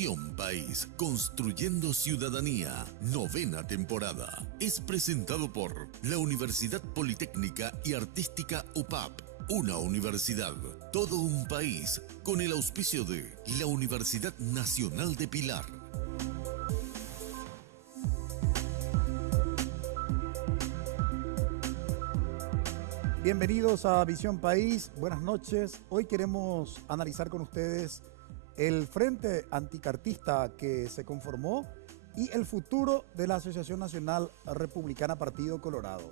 Visión País, construyendo ciudadanía, 9ª temporada. Es presentado por la Universidad Politécnica y Artística UPAP. Una universidad, todo un país, con el auspicio de la Universidad Nacional de Pilar. Bienvenidos a Visión País, buenas noches. Hoy queremos analizar con ustedes el Frente Anticartista que se conformó y el futuro de la Asociación Nacional Republicana Partido Colorado.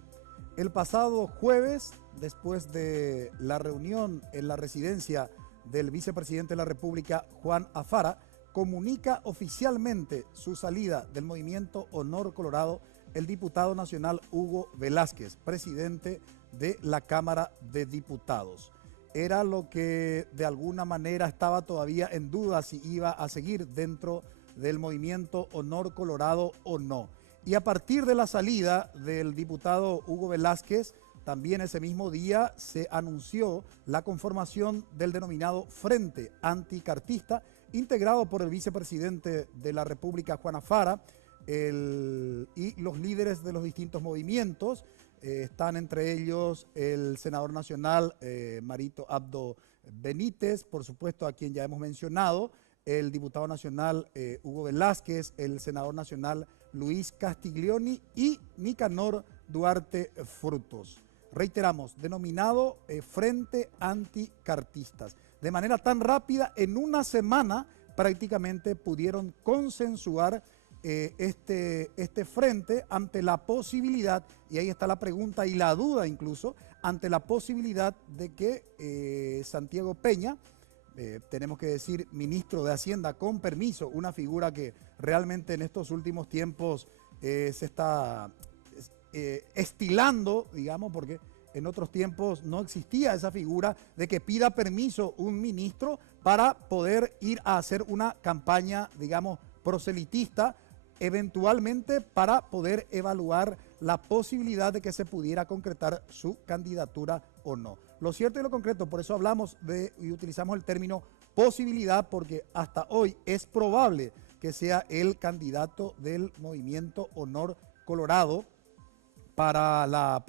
El pasado jueves, después de la reunión en la residencia del vicepresidente de la República, Juan Afara, comunica oficialmente su salida del movimiento Honor Colorado el diputado nacional Hugo Velázquez, presidente de la Cámara de Diputados. Era lo que de alguna manera estaba todavía en duda si iba a seguir dentro del movimiento Honor Colorado o no. Y a partir de la salida del diputado Hugo Velázquez, también ese mismo día se anunció la conformación del denominado Frente Anticartista, integrado por el vicepresidente de la República, Juan Afara, y los líderes de los distintos movimientos. Están entre ellos el senador nacional Marito Abdo Benítez, por supuesto a quien ya hemos mencionado, el diputado nacional Hugo Velázquez, el senador nacional Luis Castiglioni y Nicanor Duarte Frutos. Reiteramos, denominado Frente Anticartistas. De manera tan rápida, en una semana prácticamente pudieron consensuar este frente ante la posibilidad, y ahí está la pregunta y la duda incluso, ante la posibilidad de que Santiago Peña, tenemos que decir ministro de Hacienda con permiso, una figura que realmente en estos últimos tiempos se está estilando, digamos, porque en otros tiempos no existía esa figura de que pida permiso un ministro para poder ir a hacer una campaña, digamos, proselitista, eventualmente para poder evaluar la posibilidad de que se pudiera concretar su candidatura o no. Lo cierto y lo concreto, por eso hablamos de y utilizamos el término posibilidad, porque hasta hoy es probable que sea el candidato del movimiento Honor Colorado para la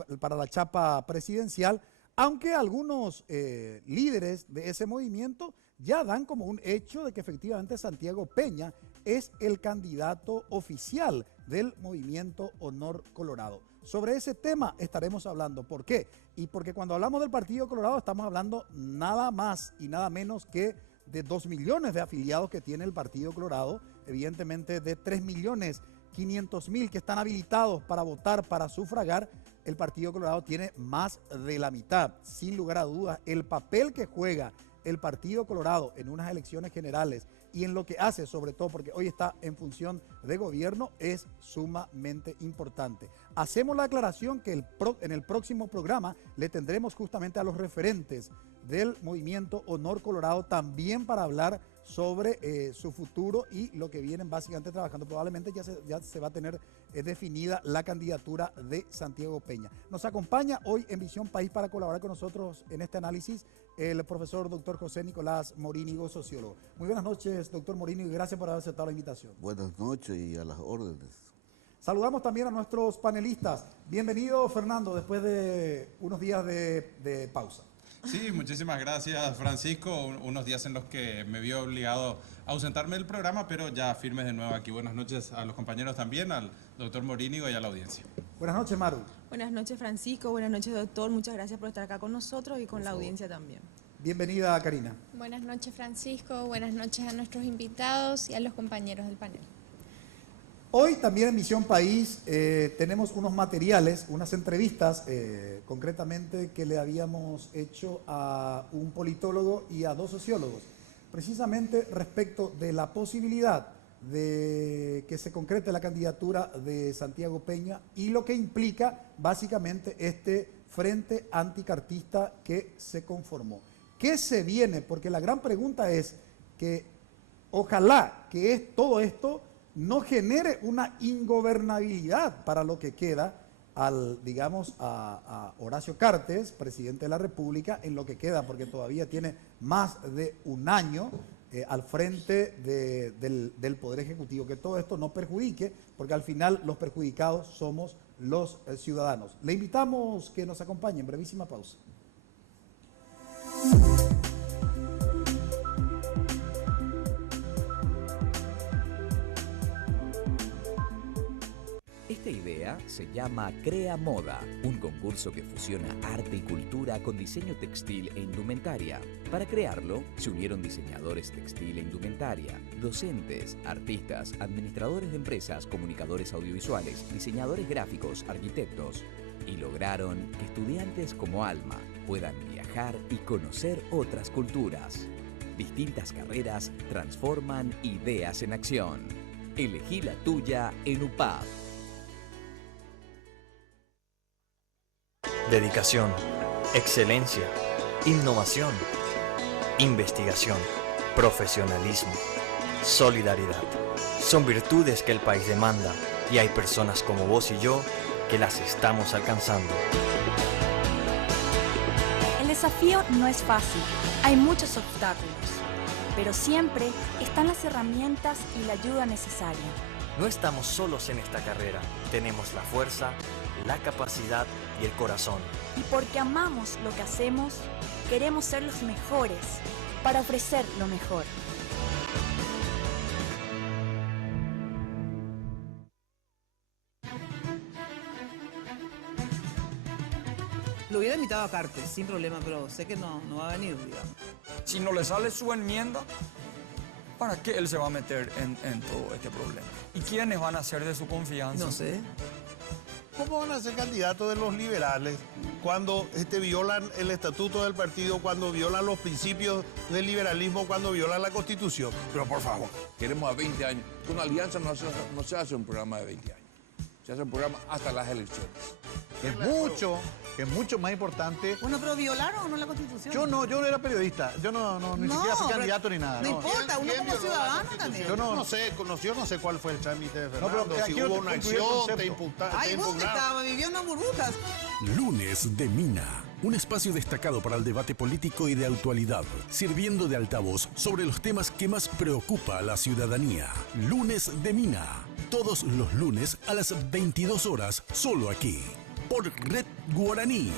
chapa presidencial, aunque algunos líderes de ese movimiento ya dan como un hecho de que efectivamente Santiago Peña es el candidato oficial del movimiento Honor Colorado. Sobre ese tema estaremos hablando. ¿Por qué? Y porque cuando hablamos del Partido Colorado estamos hablando nada más y nada menos que de 2 millones de afiliados que tiene el Partido Colorado, evidentemente de 3.500.000 que están habilitados para votar, para sufragar. El Partido Colorado tiene más de la mitad. Sin lugar a dudas, el papel que juega el Partido Colorado en unas elecciones generales y en lo que hace, sobre todo porque hoy está en función de gobierno, es sumamente importante. Hacemos la aclaración que en el próximo programa le tendremos justamente a los referentes del movimiento Honor Colorado también para hablar sobre su futuro y lo que vienen básicamente trabajando. Probablemente ya se va a tener definida la candidatura de Santiago Peña. Nos acompaña hoy en Visión País para colaborar con nosotros en este análisis el profesor doctor José Nicolás Morínigo, sociólogo. Muy buenas noches, doctor Morínigo, y gracias por haber aceptado la invitación. Buenas noches y a las órdenes. Saludamos también a nuestros panelistas. Bienvenido, Fernando, después de unos días de pausa. Sí, muchísimas gracias, Francisco. Unos días en los que me vi obligado a ausentarme del programa, pero ya firmes de nuevo aquí. Buenas noches a los compañeros también, al doctor Morínigo y a la audiencia. Buenas noches, Maru. Buenas noches, Francisco. Buenas noches, doctor. Muchas gracias por estar acá con nosotros y con la audiencia también. Bienvenida, Karina. Buenas noches, Francisco. Buenas noches a nuestros invitados y a los compañeros del panel. Hoy también en Visión País tenemos unos materiales, unas entrevistas concretamente que le habíamos hecho a un politólogo y a 2 sociólogos, precisamente respecto de la posibilidad de que se concrete la candidatura de Santiago Peña y lo que implica básicamente este frente anticartista que se conformó. ¿Qué se viene? Porque la gran pregunta es que ojalá que todo esto no genere una ingobernabilidad para lo que queda digamos, a Horacio Cartes, presidente de la República, en lo que queda, porque todavía tiene más de un año al frente del Poder Ejecutivo, que todo esto no perjudique, porque al final los perjudicados somos los ciudadanos. Le invitamos que nos acompañe en brevísima pausa. Esta idea se llama Crea Moda, un concurso que fusiona arte y cultura con diseño textil e indumentaria. Para crearlo, se unieron diseñadores textil e indumentaria, docentes, artistas, administradores de empresas, comunicadores audiovisuales, diseñadores gráficos, arquitectos, y lograron que estudiantes como Alma puedan viajar y conocer otras culturas. Distintas carreras transforman ideas en acción. Elegí la tuya en UPAP. Dedicación, excelencia, innovación, investigación, profesionalismo, solidaridad. Son virtudes que el país demanda y hay personas como vos y yo que las estamos alcanzando. El desafío no es fácil, hay muchos obstáculos, pero siempre están las herramientas y la ayuda necesaria. No estamos solos en esta carrera, tenemos la fuerza, la capacidad y el corazón. Y porque amamos lo que hacemos, queremos ser los mejores para ofrecer lo mejor. Lo hubiera invitado a Cartes, sin problema, pero sé que no va a venir, digamos. Si no le sale su enmienda, ¿para qué él se va a meter en todo este problema? ¿Y quiénes van a ser de su confianza? No sé. ¿Cómo van a ser candidatos de los liberales cuando violan el estatuto del partido, cuando violan los principios del liberalismo, cuando violan la Constitución? Pero por favor, queremos a 20 años. Con Alianza no se hace un programa de 20 años. Se hace un programa hasta las elecciones. Es mucho más importante. Bueno, pero ¿violaron o no la Constitución? Yo no era periodista. Yo ni siquiera fui candidato ni nada. No importa, uno como ciudadano también. Yo no sé cuál fue el trámite de Fernando, pero si hubo una acción, te imputaron. Ay, ¿dónde estaba? Vivió en las burbujas. Lunes de Mina, un espacio destacado para el debate político y de actualidad, sirviendo de altavoz sobre los temas que más preocupa a la ciudadanía. Lunes de Mina, todos los lunes a las 22 horas, solo aquí, por Red Guaraní.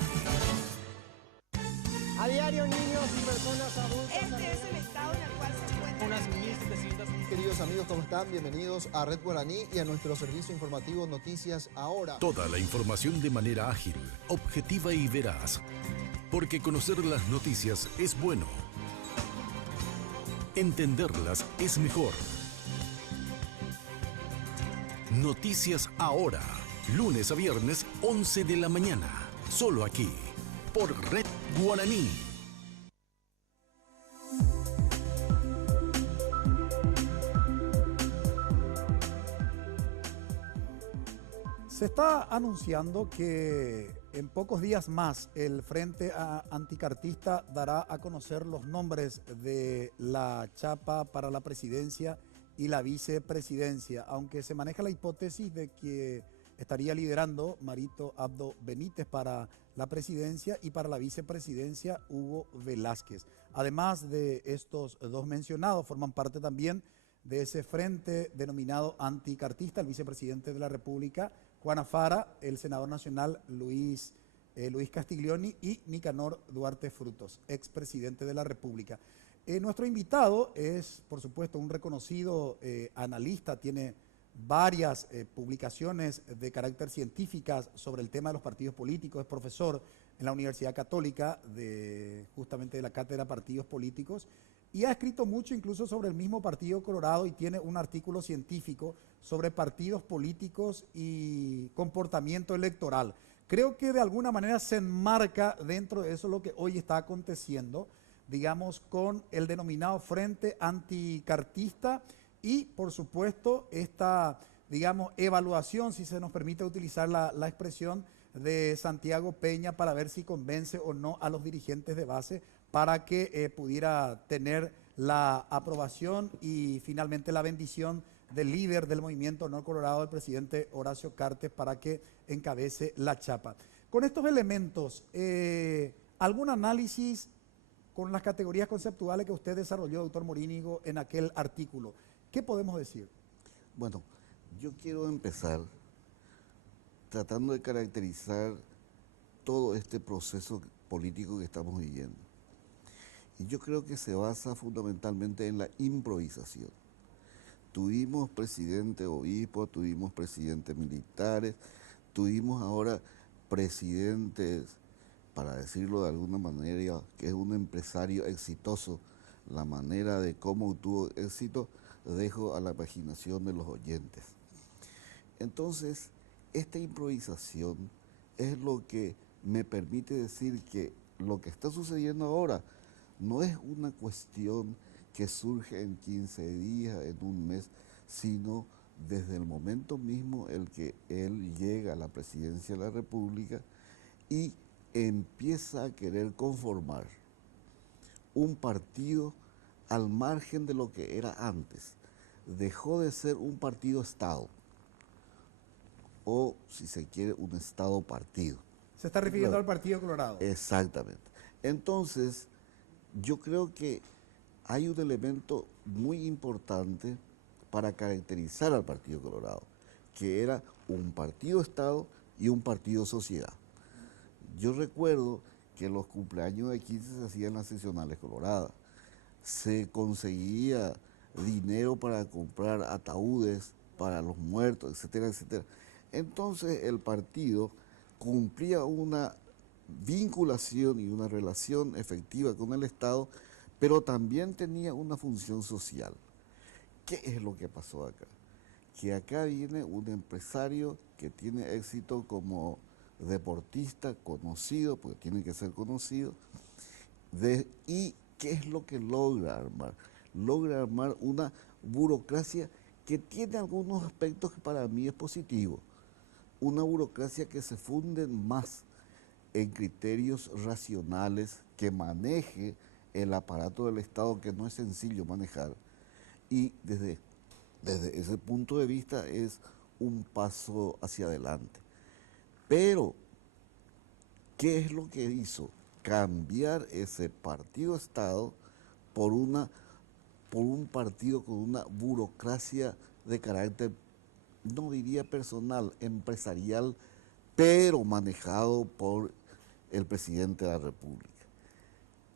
A diario, niños y personas adultas. Este es el estado en el cual se encuentran unas 1.700. Queridos amigos, ¿cómo están? Bienvenidos a Red Guaraní y a nuestro servicio informativo Noticias Ahora. Toda la información de manera ágil, objetiva y veraz. Porque conocer las noticias es bueno. Entenderlas es mejor. Noticias Ahora. Lunes a viernes, 11 de la mañana. Solo aquí, por Red Guaraní. Se está anunciando que en pocos días más el Frente Anticartista dará a conocer los nombres de la chapa para la presidencia y la vicepresidencia, aunque se maneja la hipótesis de que estaría liderando Marito Abdo Benítez para la presidencia y para la vicepresidencia Hugo Velázquez. Además de estos dos mencionados, forman parte también de ese frente denominado anticartista el vicepresidente de la República, Juana Fara, el senador nacional Luis Castiglioni y Nicanor Duarte Frutos, expresidente de la República. Nuestro invitado es, por supuesto, un reconocido analista, tiene varias publicaciones de carácter científicas sobre el tema de los partidos políticos, es profesor en la Universidad Católica, justamente de la Cátedra Partidos Políticos, y ha escrito mucho incluso sobre el mismo Partido Colorado y tiene un artículo científico sobre partidos políticos y comportamiento electoral. Creo que de alguna manera se enmarca dentro de eso lo que hoy está aconteciendo, digamos, con el denominado Frente Anticartista y, por supuesto, esta, digamos, evaluación, si se nos permite utilizar la expresión de Santiago Peña, para ver si convence o no a los dirigentes de base para que pudiera tener la aprobación y finalmente la bendición del líder del movimiento Honor Colorado, el presidente Horacio Cartes, para que encabece la chapa. Con estos elementos, ¿algún análisis con las categorías conceptuales que usted desarrolló, doctor Morínigo, en aquel artículo. ¿Qué podemos decir? Bueno, yo quiero empezar tratando de caracterizar todo este proceso político que estamos viviendo. Y yo creo que se basa fundamentalmente en la improvisación. Tuvimos presidente obispo, tuvimos presidentes militares, tuvimos ahora presidentes, para decirlo de alguna manera, que es un empresario exitoso. La manera de cómo tuvo éxito dejo a la imaginación de los oyentes. Entonces, esta improvisación es lo que me permite decir que lo que está sucediendo ahora no es una cuestión que surge en 15 días, en un mes, sino desde el momento mismo en que él llega a la presidencia de la República y empieza a querer conformar un partido al margen de lo que era antes. Dejó de ser un partido-estado, o si se quiere, un estado-partido. Se está refiriendo al Partido Colorado. Exactamente. Entonces, yo creo que hay un elemento muy importante para caracterizar al Partido Colorado, que era un partido-estado y un partido-sociedad. Yo recuerdo que los cumpleaños de 15 se hacían en las seccionales coloradas. Se conseguía dinero para comprar ataúdes para los muertos, etcétera, etcétera. Entonces el partido cumplía una vinculación y una relación efectiva con el Estado, pero también tenía una función social. ¿Qué es lo que pasó acá? Que acá viene un empresario que tiene éxito como deportista, conocido, porque tiene que ser conocido, y ¿qué es lo que logra armar? Logra armar una burocracia que tiene algunos aspectos que para mí es positivo. Una burocracia que se funde más en criterios racionales, que maneje el aparato del Estado, que no es sencillo manejar, y desde ese punto de vista es un paso hacia adelante. Pero, ¿qué es lo que hizo? Cambiar ese partido-estado por un partido con una burocracia de carácter, no diría personal, empresarial, pero manejado por el presidente de la República.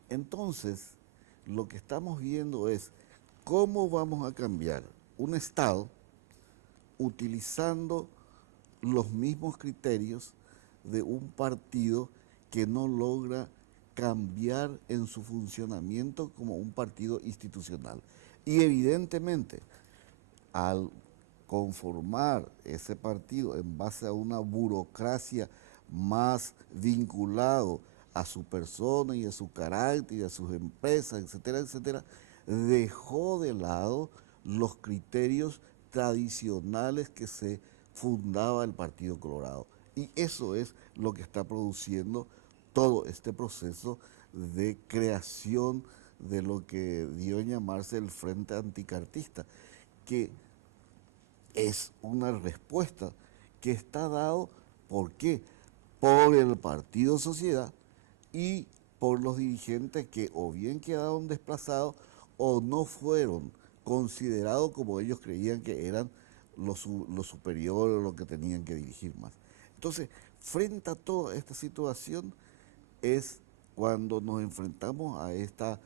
Entonces, lo que estamos viendo es cómo vamos a cambiar un Estado utilizando los mismos criterios de un partido que no logra cambiar en su funcionamiento como un partido institucional. Y evidentemente, al conformar ese partido en base a una burocracia más vinculado a su persona y a su carácter y a sus empresas, etcétera, etcétera, dejó de lado los criterios tradicionales que se fundaba el Partido Colorado. Y eso es lo que está produciendo todo este proceso de creación de lo que dio en llamarse el Frente Anticartista, que es una respuesta que está dado, ¿por qué? Por el Partido Sociedad y por los dirigentes que o bien quedaron desplazados o no fueron considerados como ellos creían que eran los superiores, lo que tenían que dirigir más. Entonces, frente a toda esta situación es cuando nos enfrentamos a esta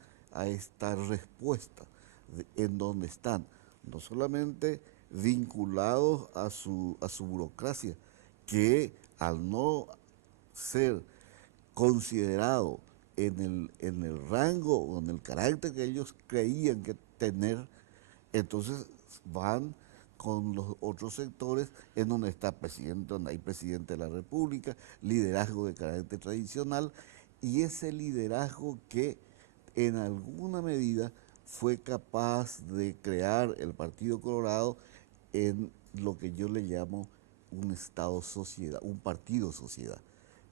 respuesta en donde están no solamente vinculados a su burocracia, que al no ser considerado en el rango o en el carácter que ellos creían que tener, entonces van con los otros sectores en donde está presidente, donde hay presidente de la República, liderazgo de carácter tradicional, y ese liderazgo que en alguna medida fue capaz de crear el Partido Colorado en lo que yo le llamo un Estado-sociedad, un partido-sociedad.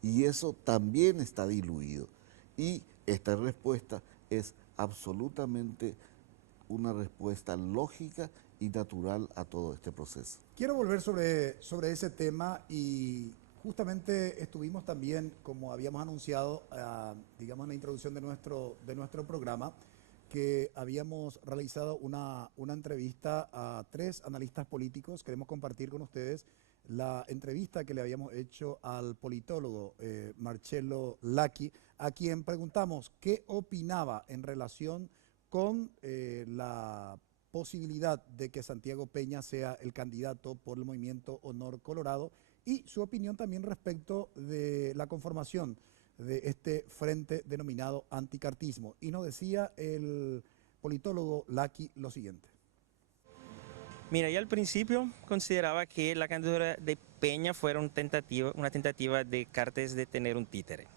Y eso también está diluido. Y esta respuesta es absolutamente una respuesta lógica y natural a todo este proceso. Quiero volver sobre ese tema y justamente estuvimos también, como habíamos anunciado, digamos en la introducción de nuestro programa, que habíamos realizado una entrevista a 3 analistas políticos. Queremos compartir con ustedes la entrevista que le habíamos hecho al politólogo Marcello Lacchi, a quien preguntamos qué opinaba en relación con la posibilidad de que Santiago Peña sea el candidato por el movimiento Honor Colorado y su opinión también respecto de la conformación de este frente denominado anticartismo. Y nos decía el politólogo Lacchi lo siguiente. Mira, yo al principio consideraba que la candidatura de Peña fuera una tentativa de Cartes de tener un títere,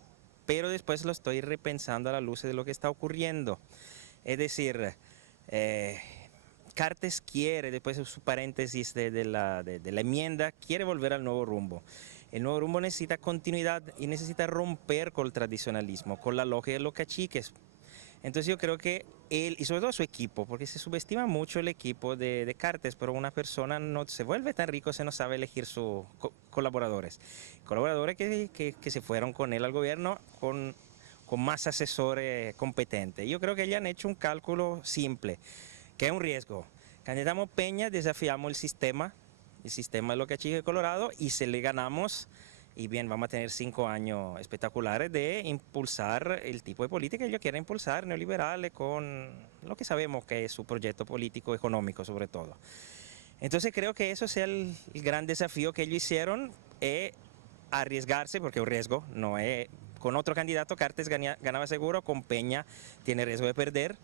pero después lo estoy repensando a la luz de lo que está ocurriendo. Es decir, Cartes quiere, después de su paréntesis de la enmienda, quiere volver al nuevo rumbo. El nuevo rumbo necesita continuidad y necesita romper con el tradicionalismo, con la lógica de los caciques. Entonces yo creo que él, y sobre todo su equipo, porque se subestima mucho el equipo de Cartes, pero una persona no se vuelve tan rico si no sabe elegir sus colaboradores. Colaboradores que se fueron con él al gobierno con más asesores competentes. Yo creo que ya han hecho un cálculo simple, que es un riesgo. Candidatamos Peña, desafiamos el sistema de los caciques de Colorado y se le ganamos. Y bien, vamos a tener 5 años espectaculares de impulsar el tipo de política que ellos quieren impulsar, neoliberales, con lo que sabemos que es su proyecto político, económico sobre todo. Entonces creo que eso sea el gran desafío que ellos hicieron, es arriesgarse, porque es un riesgo, no es, con otro candidato Cartes ganaba seguro, con Peña tiene riesgo de perder.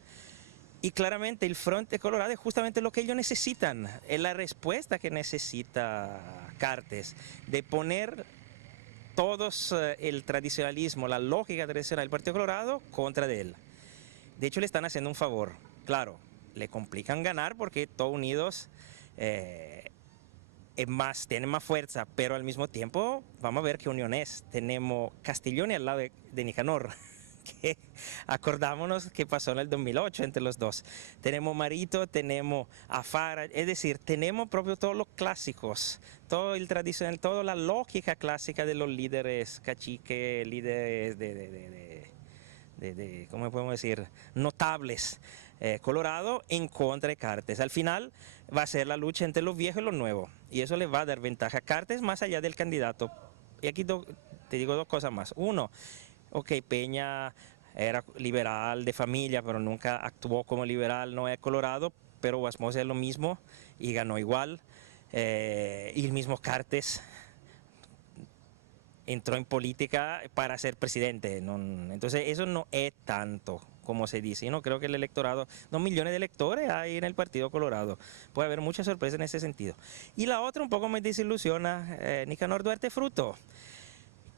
Y claramente el Frente Colorado es justamente lo que ellos necesitan, es la respuesta que necesita Cartes, de poner todos el tradicionalismo, la lógica tradicional del Partido Colorado contra de él. De hecho, le están haciendo un favor. Claro, le complican ganar porque todos unidos tienen más fuerza, pero al mismo tiempo vamos a ver qué unión es. Tenemos Castiglione al lado de Nicanor, que acordámonos que pasó en el 2008 entre los dos. Tenemos Marito, tenemos Afara, es decir, tenemos propio todos los clásicos, todo el tradicional, toda la lógica clásica de los líderes caciques, líderes de ¿cómo podemos decir?, notables Colorado en contra de Cartes. Al final va a ser la lucha entre los viejos y los nuevos, y eso le va a dar ventaja a Cartes más allá del candidato. Y aquí te digo 2 cosas más. Uno, ok, Peña era liberal de familia, pero nunca actuó como liberal, no es Colorado, pero Guasmos es lo mismo y ganó igual. Y el mismo Cartes entró en política para ser presidente. Entonces eso no es tanto como se dice. Yo no creo que el electorado, 2 millones de electores hay en el Partido Colorado. Puede haber muchas sorpresas en ese sentido. Y la otra un poco me desilusiona Nicanor Duarte Fruto,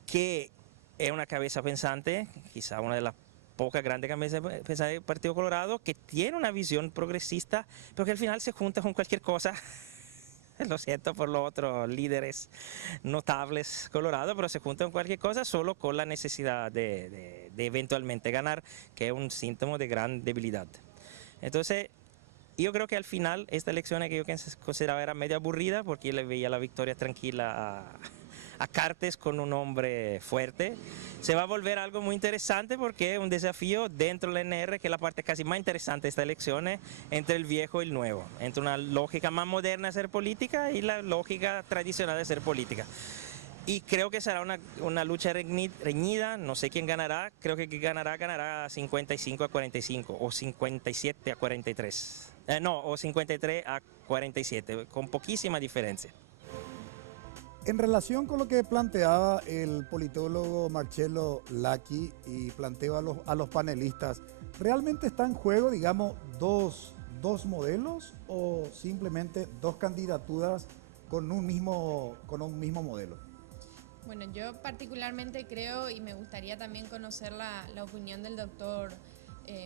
que es una cabeza pensante, quizá una de las pocas grandes cabezas pensantes del Partido Colorado, que tiene una visión progresista, pero que al final se junta con cualquier cosa. Lo siento por los otros líderes notables Colorado, pero se juntan con cualquier cosa solo con la necesidad de eventualmente ganar, que es un síntoma de gran debilidad. Entonces, yo creo que al final esta elección que yo consideraba era medio aburrida, porque yo le veía la victoria tranquila a Cartes con un hombre fuerte. Se va a volver algo muy interesante porque es un desafío dentro del NR, que es la parte casi más interesante de estas elecciones, entre el viejo y el nuevo, entre una lógica más moderna de hacer política y la lógica tradicional de hacer política. Y creo que será una lucha reñida, no sé quién ganará, creo que quien ganará 55-45 o 57-43. No, o 53-47, con poquísima diferencia. En relación con lo que planteaba el politólogo Marcello Lacchi y planteó a los panelistas, ¿realmente está en juego, digamos, dos modelos o simplemente 2 candidaturas con un mismo modelo? Bueno, yo particularmente creo, y me gustaría también conocer la opinión del doctor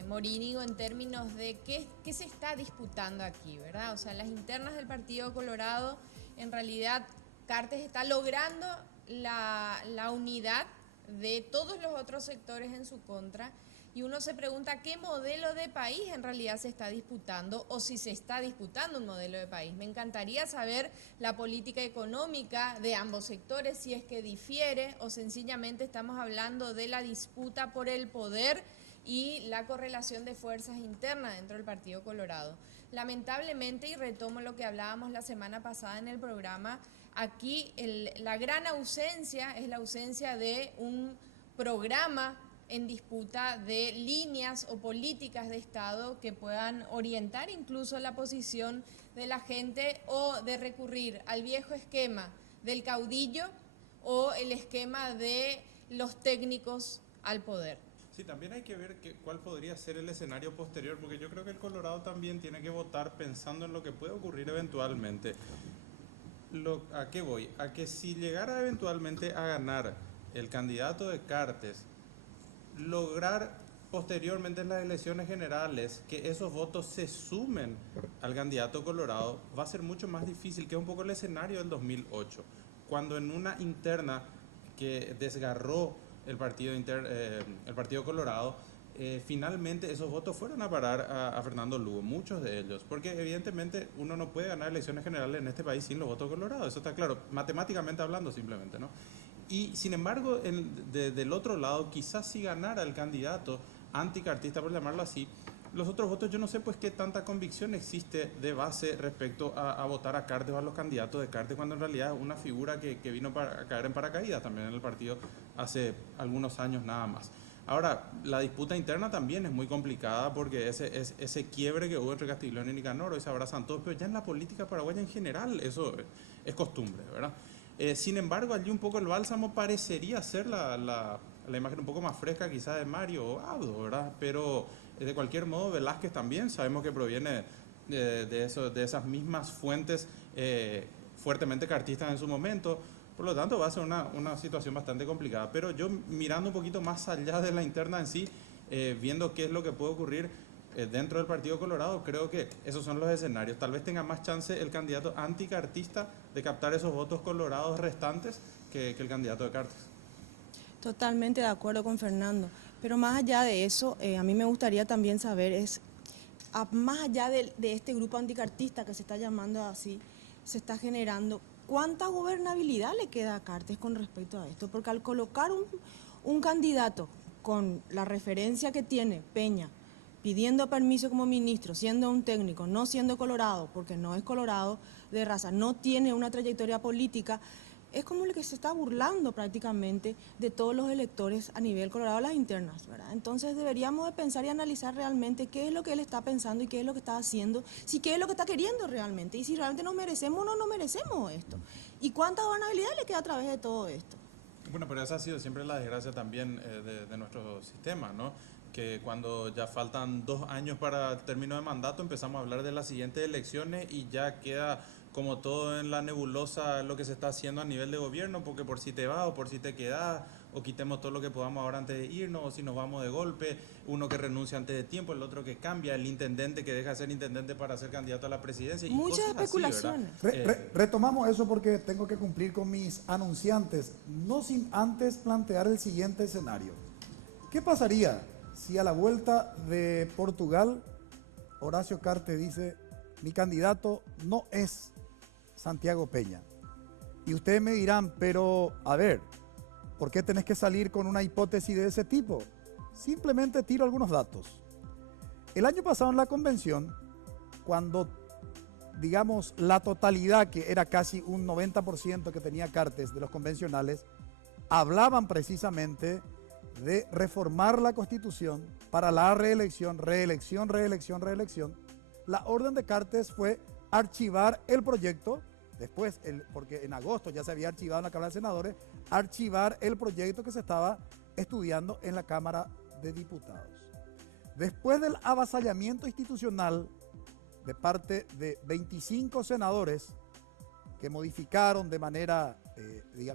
Morínigo en términos de qué se está disputando aquí, ¿verdad? O sea, las internas del Partido Colorado, en realidad Cartes está logrando la unidad de todos los otros sectores en su contra, Y uno se pregunta qué modelo de país en realidad se está disputando o si se está disputando un modelo de país. Me encantaría saber la política económica de ambos sectores, si es que difiere o sencillamente estamos hablando de la disputa por el poder y la correlación de fuerzas internas dentro del Partido Colorado. Lamentablemente, y retomo lo que hablábamos la semana pasada en el programa, aquí la gran ausencia es la ausencia de un programa en disputa de líneas o políticas de Estado que puedan orientar incluso la posición de la gente o de recurrir al viejo esquema del caudillo o el esquema de los técnicos al poder. Sí, también hay que ver cuál podría ser el escenario posterior, porque yo creo que el Colorado también tiene que votar pensando en lo que puede ocurrir eventualmente. ¿A qué voy? A que si llegara eventualmente a ganar el candidato de Cartes, lograr posteriormente en las elecciones generales que esos votos se sumen al candidato Colorado va a ser mucho más difícil, que es un poco el escenario del 2008, cuando en una interna que desgarró el partido Colorado, finalmente esos votos fueron a parar a Fernando Lugo, muchos de ellos, porque evidentemente uno no puede ganar elecciones generales en este país sin los votos colorados, eso está claro, matemáticamente hablando simplemente, ¿no? Y sin embargo, del otro lado, quizás si ganara el candidato anticartista, por llamarlo así, los otros votos, yo no sé pues qué tanta convicción existe de base respecto a votar a Cartes o a los candidatos de Cartes, cuando en realidad es una figura que vino a caer en paracaídas también en el partido hace algunos años nada más. Ahora, la disputa interna también es muy complicada porque ese quiebre que hubo entre Castiglione y Nicanor, hoy se abrazan todos, pero ya en la política paraguaya en general eso es costumbre, ¿verdad? Sin embargo, allí un poco el bálsamo parecería ser la imagen un poco más fresca quizás de Mario o Abdo, ¿verdad? Pero de cualquier modo Velázquez también sabemos que proviene de esas mismas fuentes fuertemente cartistas en su momento, por lo tanto va a ser una situación bastante complicada. Pero yo mirando un poquito más allá de la interna en sí, viendo qué es lo que puede ocurrir dentro del Partido Colorado, creo que esos son los escenarios. Tal vez tenga más chance el candidato anticartista de captar esos votos colorados restantes que el candidato de Cartes. Totalmente de acuerdo con Fernando, pero más allá de eso, a mí me gustaría también saber, más allá de este grupo anticartista que se está llamando así, se está generando, ¿cuánta gobernabilidad le queda a Cartes con respecto a esto? Porque al colocar un candidato con la referencia que tiene Peña, pidiendo permiso como ministro, siendo un técnico, no siendo colorado, porque no es colorado de raza, no tiene una trayectoria política, es como el que se está burlando prácticamente de todos los electores a nivel colorado, las internas, ¿verdad? Entonces deberíamos de pensar y analizar realmente qué es lo que él está pensando y qué es lo que está haciendo, si qué es lo que está queriendo realmente, y si realmente nos merecemos o no nos merecemos esto, y cuánta gobernabilidad le queda a través de todo esto. Bueno, pero esa ha sido siempre la desgracia también de nuestro sistema, ¿no? Que cuando ya faltan 2 años para el término de mandato empezamos a hablar de las siguientes elecciones y ya queda como todo en la nebulosa lo que se está haciendo a nivel de gobierno, porque por si te vas o por si te quedas, o quitemos todo lo que podamos ahora antes de irnos, o si nos vamos de golpe, uno que renuncia antes de tiempo, el otro que cambia, el intendente que deja de ser intendente para ser candidato a la presidencia. Y muchas especulaciones. Retomamos eso porque tengo que cumplir con mis anunciantes, no sin antes plantear el siguiente escenario. ¿Qué pasaría si a la vuelta de Portugal, Horacio Cartes dice, mi candidato no es Santiago Peña? Y ustedes me dirán, pero a ver, ¿por qué tenés que salir con una hipótesis de ese tipo? Simplemente tiro algunos datos. El año pasado en la convención, cuando, digamos, la totalidad, que era casi un 90% que tenía Cartes de los convencionales, hablaban precisamente de reformar la Constitución para la reelección, la orden de Cartes fue archivar el proyecto, después, porque en agosto ya se había archivado en la Cámara de Senadores, archivar el proyecto que se estaba estudiando en la Cámara de Diputados. Después del avasallamiento institucional de parte de 25 senadores que modificaron de manera,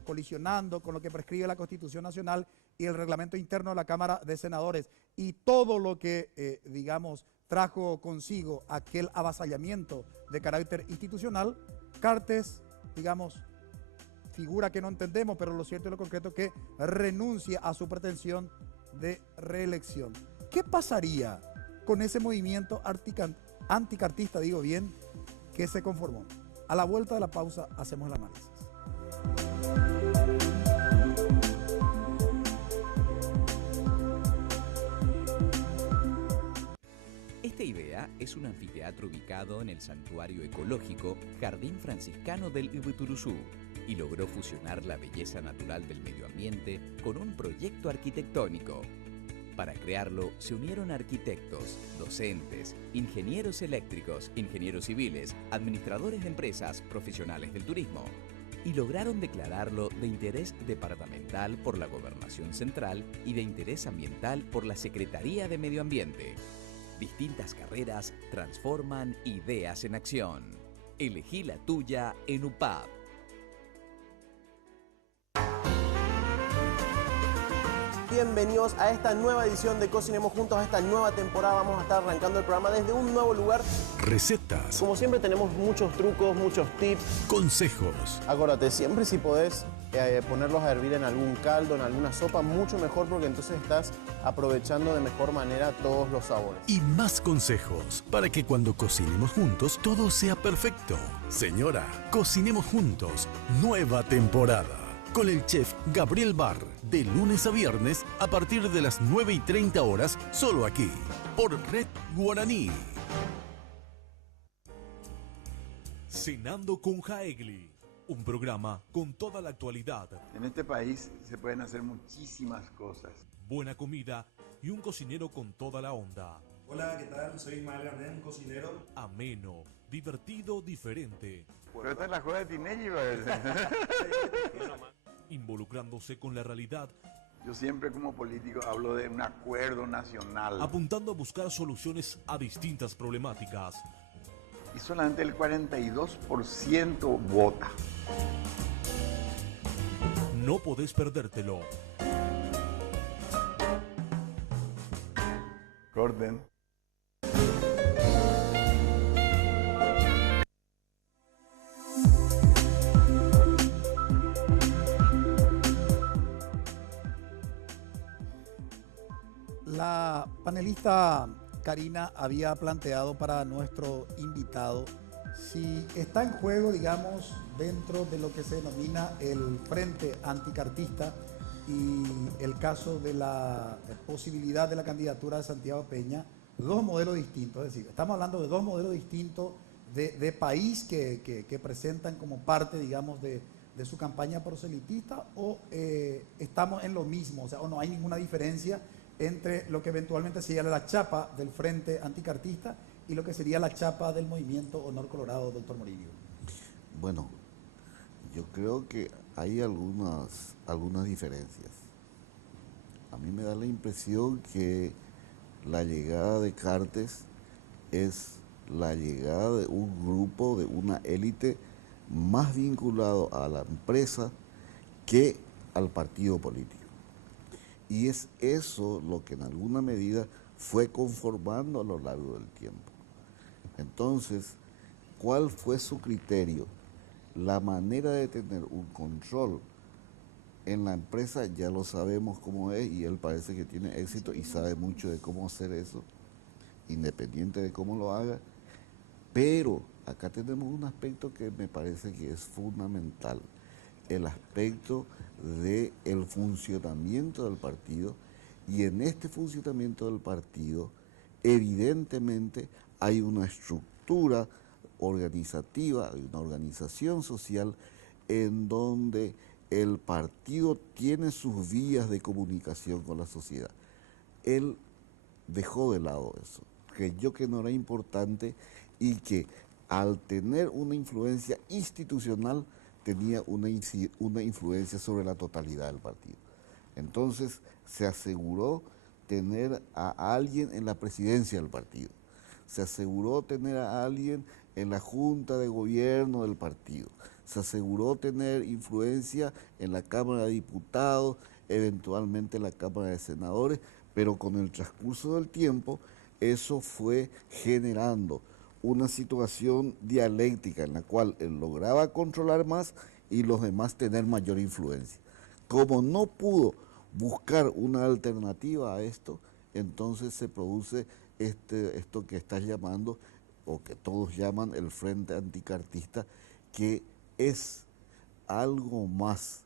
colisionando con lo que prescribe la Constitución Nacional y el reglamento interno de la Cámara de Senadores y todo lo que, trajo consigo aquel avasallamiento de carácter institucional, Cartes, figura que no entendemos, pero lo cierto y lo concreto es que renuncia a su pretensión de reelección. ¿qué pasaría con ese movimiento anticartista, digo bien, que se conformó? A la vuelta de la pausa hacemos el análisis. Esta idea es un anfiteatro ubicado en el santuario ecológico Jardín Franciscano del Ibituruzú y logró fusionar la belleza natural del medio ambiente con un proyecto arquitectónico. Para crearlo se unieron arquitectos, docentes, ingenieros eléctricos, ingenieros civiles, administradores de empresas, profesionales del turismo y lograron declararlo de interés departamental por la Gobernación Central y de interés ambiental por la Secretaría de Medio Ambiente. Distintas carreras transforman ideas en acción. Elegí la tuya en UPAP. Bienvenidos a esta nueva edición de Cocinemos Juntos, a esta nueva temporada. Vamos a estar arrancando el programa desde un nuevo lugar. Recetas. Como siempre tenemos muchos trucos, muchos tips. Consejos. Acuérdate, siempre si podés ponerlos a hervir en algún caldo, en alguna sopa, mucho mejor porque entonces estás aprovechando de mejor manera todos los sabores. Y más consejos para que cuando cocinemos juntos todo sea perfecto. Señora, cocinemos juntos. Nueva temporada. Con el chef Gabriel Barr, de lunes a viernes a partir de las 9:30 horas, solo aquí, por Red Guaraní. Cenando con Jaegli, un programa con toda la actualidad. En este país se pueden hacer muchísimas cosas. Buena comida y un cocinero con toda la onda. Hola, ¿qué tal? Soy Ismael Garnén, un cocinero. Ameno, divertido, diferente. Pero esta es la juega de Tinelli, Involucrándose con la realidad. Yo siempre como político hablo de un acuerdo nacional. Apuntando a buscar soluciones a distintas problemáticas. Y solamente el 42% vota. No podés perdértelo. Orden. La panelista Karina había planteado para nuestro invitado si está en juego, digamos, dentro de lo que se denomina el Frente Anticartista y el caso de la posibilidad de la candidatura de Santiago Peña, dos modelos distintos. Es decir, estamos hablando de dos modelos distintos de país que presentan como parte, digamos, de su campaña proselitista, o estamos en lo mismo, o sea, o no hay ninguna diferencia entre lo que eventualmente sería la chapa del Frente Anticartista y lo que sería la chapa del Movimiento Honor Colorado, doctor Morillo. Bueno, yo creo que hay algunas diferencias. A mí me da la impresión que la llegada de Cartes es la llegada de un grupo, de una élite más vinculado a la empresa que al partido político. Y es eso lo que en alguna medida fue conformando a lo largo del tiempo. Entonces, ¿cuál fue su criterio? La manera de tener un control en la empresa, ya lo sabemos cómo es, y él parece que tiene éxito y sabe mucho de cómo hacer eso, independiente de cómo lo haga. Pero acá tenemos un aspecto que me parece que es fundamental, el aspecto del funcionamiento del partido, y en este funcionamiento del partido evidentemente hay una estructura organizativa, hay una organización social en donde el partido tiene sus vías de comunicación con la sociedad. Él dejó de lado eso, creyó que no era importante y que al tener una influencia institucional tenía una influencia sobre la totalidad del partido. Entonces se aseguró tener a alguien en la presidencia del partido, se aseguró tener a alguien en la junta de gobierno del partido, se aseguró tener influencia en la Cámara de Diputados, eventualmente en la Cámara de Senadores, pero con el transcurso del tiempo eso fue generando una situación dialéctica en la cual él lograba controlar más y los demás tener mayor influencia. Como no pudo buscar una alternativa a esto, entonces se produce esto que estás llamando, o que todos llaman el Frente Anticartista, que es algo más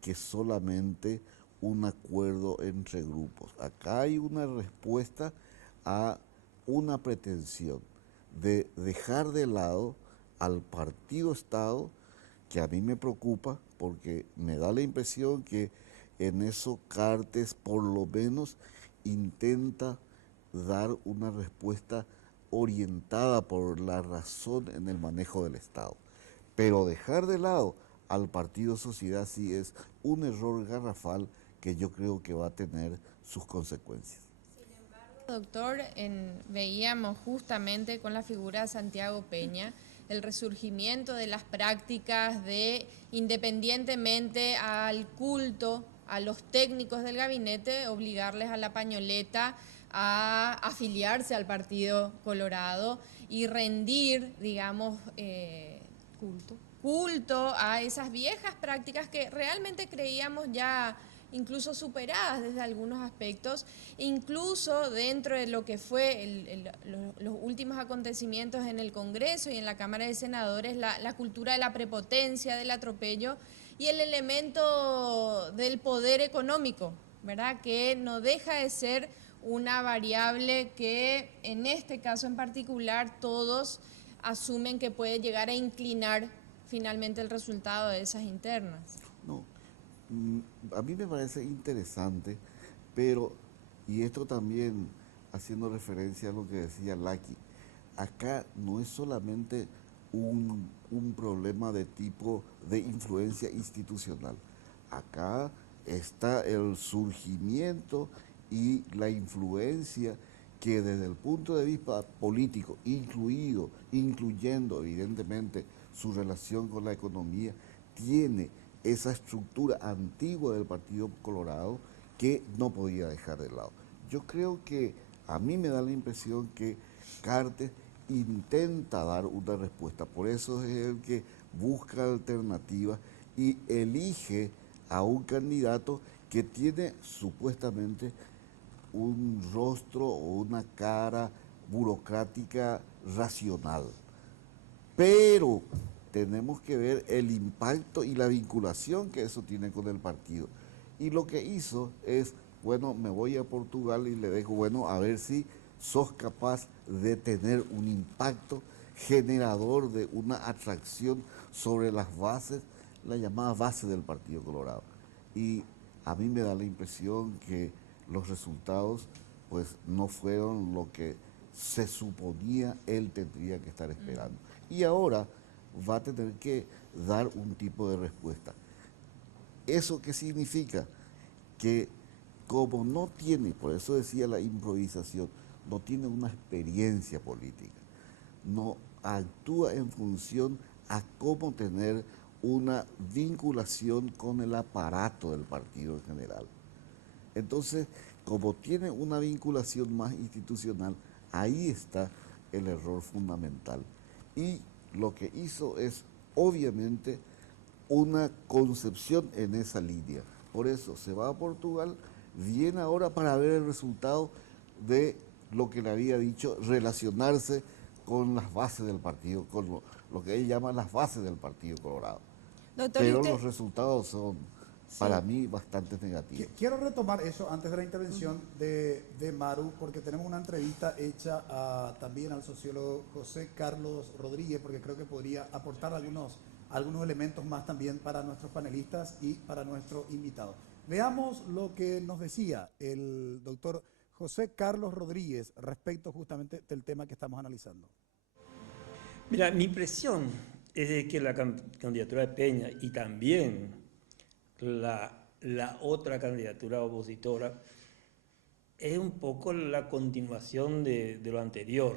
que solamente un acuerdo entre grupos. Acá hay una respuesta a una pretensión de dejar de lado al partido Estado, que a mí me preocupa porque me da la impresión que en eso Cartes por lo menos intenta dar una respuesta orientada por la razón en el manejo del Estado. Pero dejar de lado al Partido Sociedad sí es un error garrafal que yo creo que va a tener sus consecuencias. Doctor, veíamos justamente con la figura de Santiago Peña el resurgimiento de las prácticas de, independientemente al culto, a los técnicos del gabinete, obligarles a la pañoleta a afiliarse al Partido Colorado y rendir, digamos, culto a esas viejas prácticas que realmente creíamos ya incluso superadas desde algunos aspectos, incluso dentro de lo que fue los últimos acontecimientos en el Congreso y en la Cámara de Senadores, la cultura de la prepotencia, del atropello y el elemento del poder económico, ¿verdad?, que no deja de ser una variable que en este caso en particular todos asumen que puede llegar a inclinar finalmente el resultado de esas internas. No. A mí me parece interesante, pero, y esto también haciendo referencia a lo que decía Laki, acá no es solamente un problema de tipo de influencia institucional, acá está el surgimiento y la influencia que desde el punto de vista político, incluyendo evidentemente su relación con la economía, tiene esa estructura antigua del Partido Colorado que no podía dejar de lado. Yo creo que a mí me da la impresión que Cartes intenta dar una respuesta, por eso es el que busca alternativas y elige a un candidato que tiene supuestamente un rostro o una cara burocrática racional, pero tenemos que ver el impacto y la vinculación que eso tiene con el partido. Y lo que hizo es, bueno, me voy a Portugal y le dejo, bueno, a ver si sos capaz de tener un impacto generador de una atracción sobre las bases, la llamada base del Partido Colorado. Y a mí me da la impresión que los resultados pues no fueron lo que se suponía él tendría que estar esperando. Y ahora va a tener que dar un tipo de respuesta. ¿Eso qué significa? Que como no tiene, por eso decía la improvisación, no tiene una experiencia política, no actúa en función a cómo tener una vinculación con el aparato del partido en general. Entonces, como tiene una vinculación más institucional, ahí está el error fundamental. Y lo que hizo es, obviamente, una concepción en esa línea. Por eso se va a Portugal, viene ahora para ver el resultado de lo que le había dicho, relacionarse con las bases del partido, con lo que él llama las bases del Partido Colorado. Doctor, pero los resultados son, para mí, bastante negativos. Quiero retomar eso antes de la intervención de Maru, porque tenemos una entrevista hecha también al sociólogo José Carlos Rodríguez, porque creo que podría aportar algunos elementos más también para nuestros panelistas y para nuestro invitado. Veamos lo que nos decía el doctor José Carlos Rodríguez respecto justamente del tema que estamos analizando. Mira, mi impresión es de que la candidatura de Peña y también la otra candidatura opositora es un poco la continuación de lo anterior.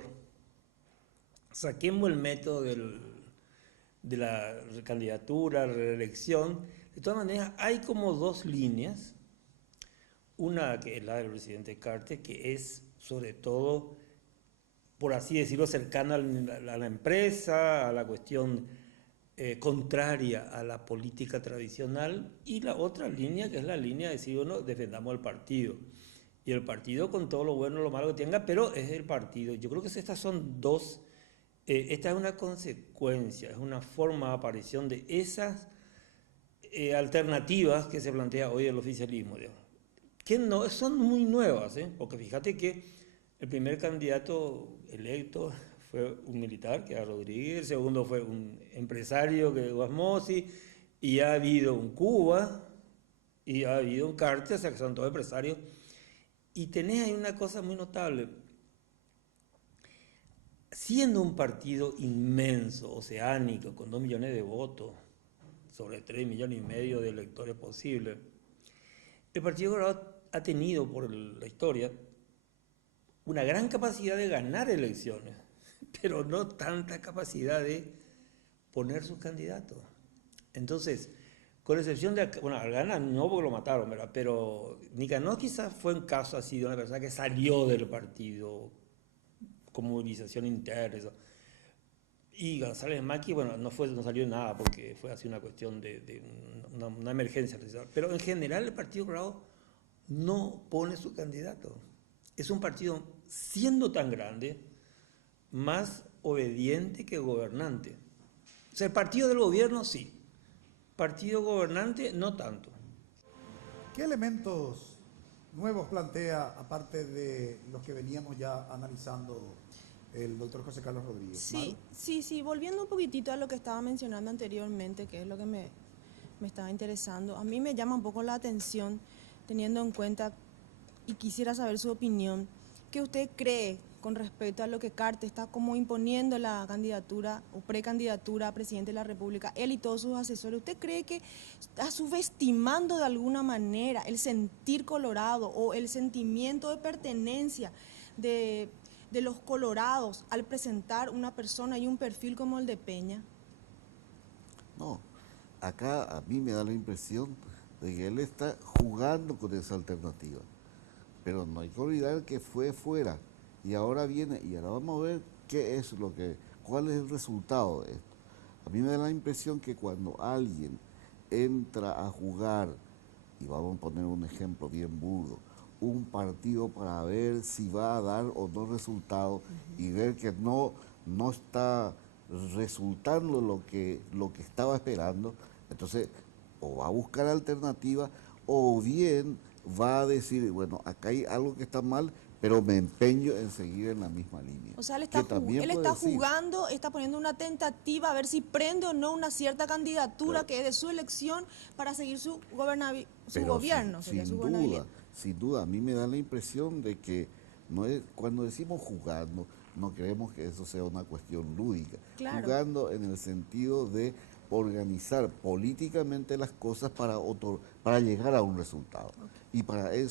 Saquemos el método de la candidatura, la reelección. De todas maneras, hay como dos líneas. Una que es la del presidente Cartes, que es sobre todo, por así decirlo, cercana a la empresa, a la cuestión contraria a la política tradicional, y la otra línea que es la línea de decir, bueno, defendamos al partido. Y el partido con todo lo bueno y lo malo que tenga, pero es el partido. Yo creo que estas son dos, esta es una consecuencia, es una forma de aparición de esas alternativas que se plantea hoy el oficialismo, digamos, que no son muy nuevas, porque fíjate que el primer candidato electo fue un militar, que era Rodríguez, el segundo fue un empresario, que es Guasmosi, y ha habido un Cuba, y ha habido un Cartes, o sea que son todos empresarios. Y tenés ahí una cosa muy notable. Siendo un partido inmenso, oceánico, con 2 millones de votos, sobre 3,5 millones de electores posibles, el Partido Colorado ha tenido por la historia una gran capacidad de ganar elecciones, pero no tanta capacidad de poner sus candidatos. Entonces, con excepción de, bueno, Argana no porque lo mataron, ¿verdad? Pero Nicanor quizás fue un caso así de una persona que salió del partido con movilización interna, eso. Y González Macchi, bueno, no salió nada porque fue así una cuestión de una emergencia. Pero en general el Partido Colorado no pone su candidato. Es un partido, siendo tan grande, más obediente que gobernante. O sea, el partido del gobierno sí. Partido gobernante, no tanto. ¿Qué elementos nuevos plantea, aparte de los que veníamos ya analizando el doctor José Carlos Rodríguez? Sí, volviendo un poquitito a lo que estaba mencionando anteriormente, que es lo que me estaba interesando, a mí me llama un poco la atención, teniendo en cuenta, y quisiera saber su opinión, ¿qué usted cree con respecto a lo que Cartes está como imponiendo la candidatura o precandidatura a presidente de la República, él y todos sus asesores? ¿Usted cree que está subestimando de alguna manera el sentir colorado o el sentimiento de pertenencia de los colorados al presentar una persona y un perfil como el de Peña? No, acá a mí me da la impresión de que él está jugando con esa alternativa, pero no hay que olvidar que fue fuera. Y ahora viene, y ahora vamos a ver cuál es el resultado de esto. A mí me da la impresión que cuando alguien entra a jugar, y vamos a poner un ejemplo bien burdo, un partido para ver si va a dar o no resultado, y ver que no está resultando lo que estaba esperando, entonces o va a buscar alternativas, o bien va a decir, bueno, acá hay algo que está mal, pero me empeño en seguir en la misma línea. O sea, él está jugando, está poniendo una tentativa a ver si prende o no una cierta candidatura que es de su elección para seguir su gobierno. Sin duda, a mí me da la impresión de que cuando decimos jugando, no creemos que eso sea una cuestión lúdica. Claro. Jugando en el sentido de organizar políticamente las cosas para llegar a un resultado. Okay.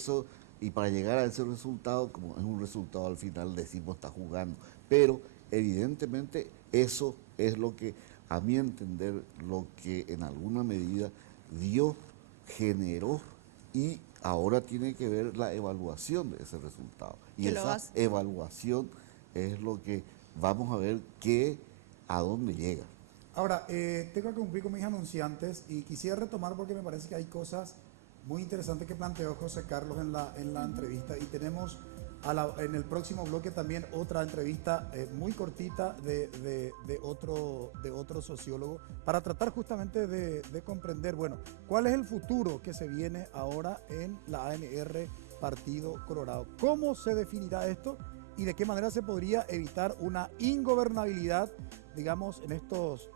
Y para llegar a ese resultado, como es un resultado al final, decimos está jugando. Pero evidentemente eso es lo que, a mi entender, lo que en alguna medida generó, y ahora tiene que ver la evaluación de ese resultado. Y esa evaluación es lo que vamos a ver a dónde llega. Ahora, tengo que cumplir con mis anunciantes y quisiera retomar porque me parece que hay cosas muy interesante que planteó José Carlos en la entrevista, y tenemos en el próximo bloque también otra entrevista muy cortita de otro sociólogo para tratar justamente de comprender, bueno, cuál es el futuro que se viene ahora en la ANR Partido Colorado, cómo se definirá esto y de qué manera se podría evitar una ingobernabilidad, digamos, en estos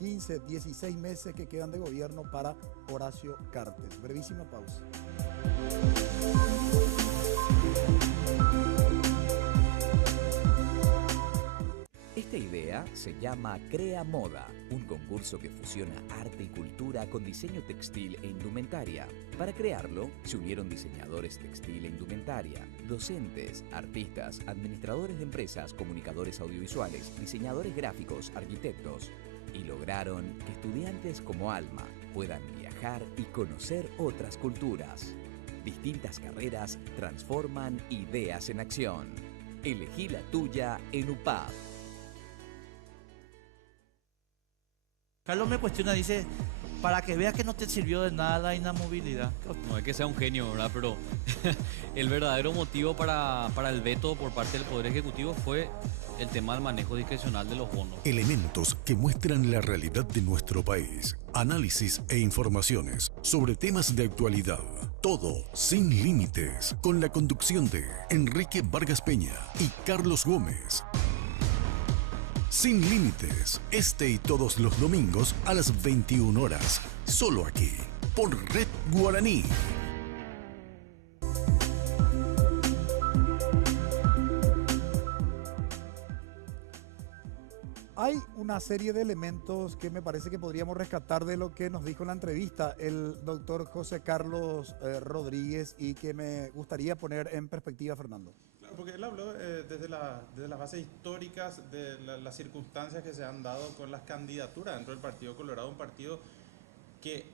15, 16 meses que quedan de gobierno para Horacio Cartes. Brevísima pausa. Esta idea se llama Crea Moda, un concurso que fusiona arte y cultura con diseño textil e indumentaria. Para crearlo, se unieron diseñadores textil e indumentaria, docentes, artistas, administradores de empresas, comunicadores audiovisuales, diseñadores gráficos, arquitectos, y lograron que estudiantes como Alma puedan viajar y conocer otras culturas. Distintas carreras transforman ideas en acción. Elegí la tuya en UPAP. Carlos me cuestiona, dice, para que veas que no te sirvió de nada la inamovilidad. No es que sea un genio, ¿verdad? Pero el verdadero motivo para el veto por parte del Poder Ejecutivo fue el tema del manejo discrecional de los bonos. Elementos que muestran la realidad de nuestro país. Análisis e informaciones sobre temas de actualidad. Todo sin límites. Con la conducción de Enrique Vargas Peña y Carlos Gómez. Sin límites. Este y todos los domingos a las 21 horas. Solo aquí. Por Red Guaraní. Hay una serie de elementos que me parece que podríamos rescatar de lo que nos dijo en la entrevista el doctor José Carlos Rodríguez y que me gustaría poner en perspectiva, Fernando. Claro, porque él habló desde las bases históricas de las circunstancias que se han dado con las candidaturas dentro del Partido Colorado, un partido que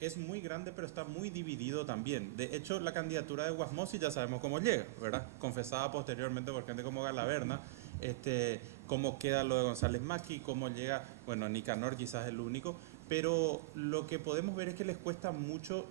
es muy grande pero está muy dividido también. De hecho, la candidatura de Guasmosi ya sabemos cómo llega, ¿verdad? Confesada posteriormente por gente como Galaverna. Cómo queda lo de González Maqui, cómo llega, bueno, Nicanor quizás es el único, pero lo que podemos ver es que les cuesta mucho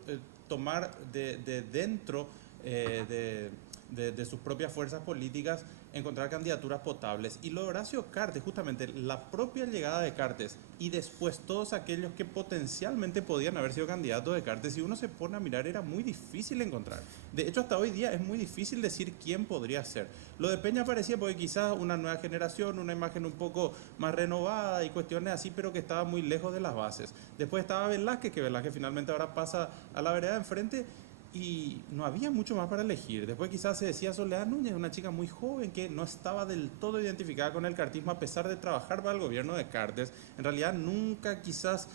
tomar de dentro de sus propias fuerzas políticas, encontrar candidaturas potables. Y lo de Horacio Cartes, justamente la propia llegada de Cartes y después todos aquellos que potencialmente podían haber sido candidatos de Cartes, si uno se pone a mirar, era muy difícil encontrar. De hecho, hasta hoy día es muy difícil decir quién podría ser. Lo de Peña parecía porque quizás una nueva generación, una imagen un poco más renovada y cuestiones así, pero que estaba muy lejos de las bases. Después estaba Velázquez, que Velázquez finalmente ahora pasa a la vereda de enfrente, y no había mucho más para elegir. Después quizás se decía Soledad Núñez, una chica muy joven que no estaba del todo identificada con el cartismo a pesar de trabajar para el gobierno de Cartes. En realidad nunca quizás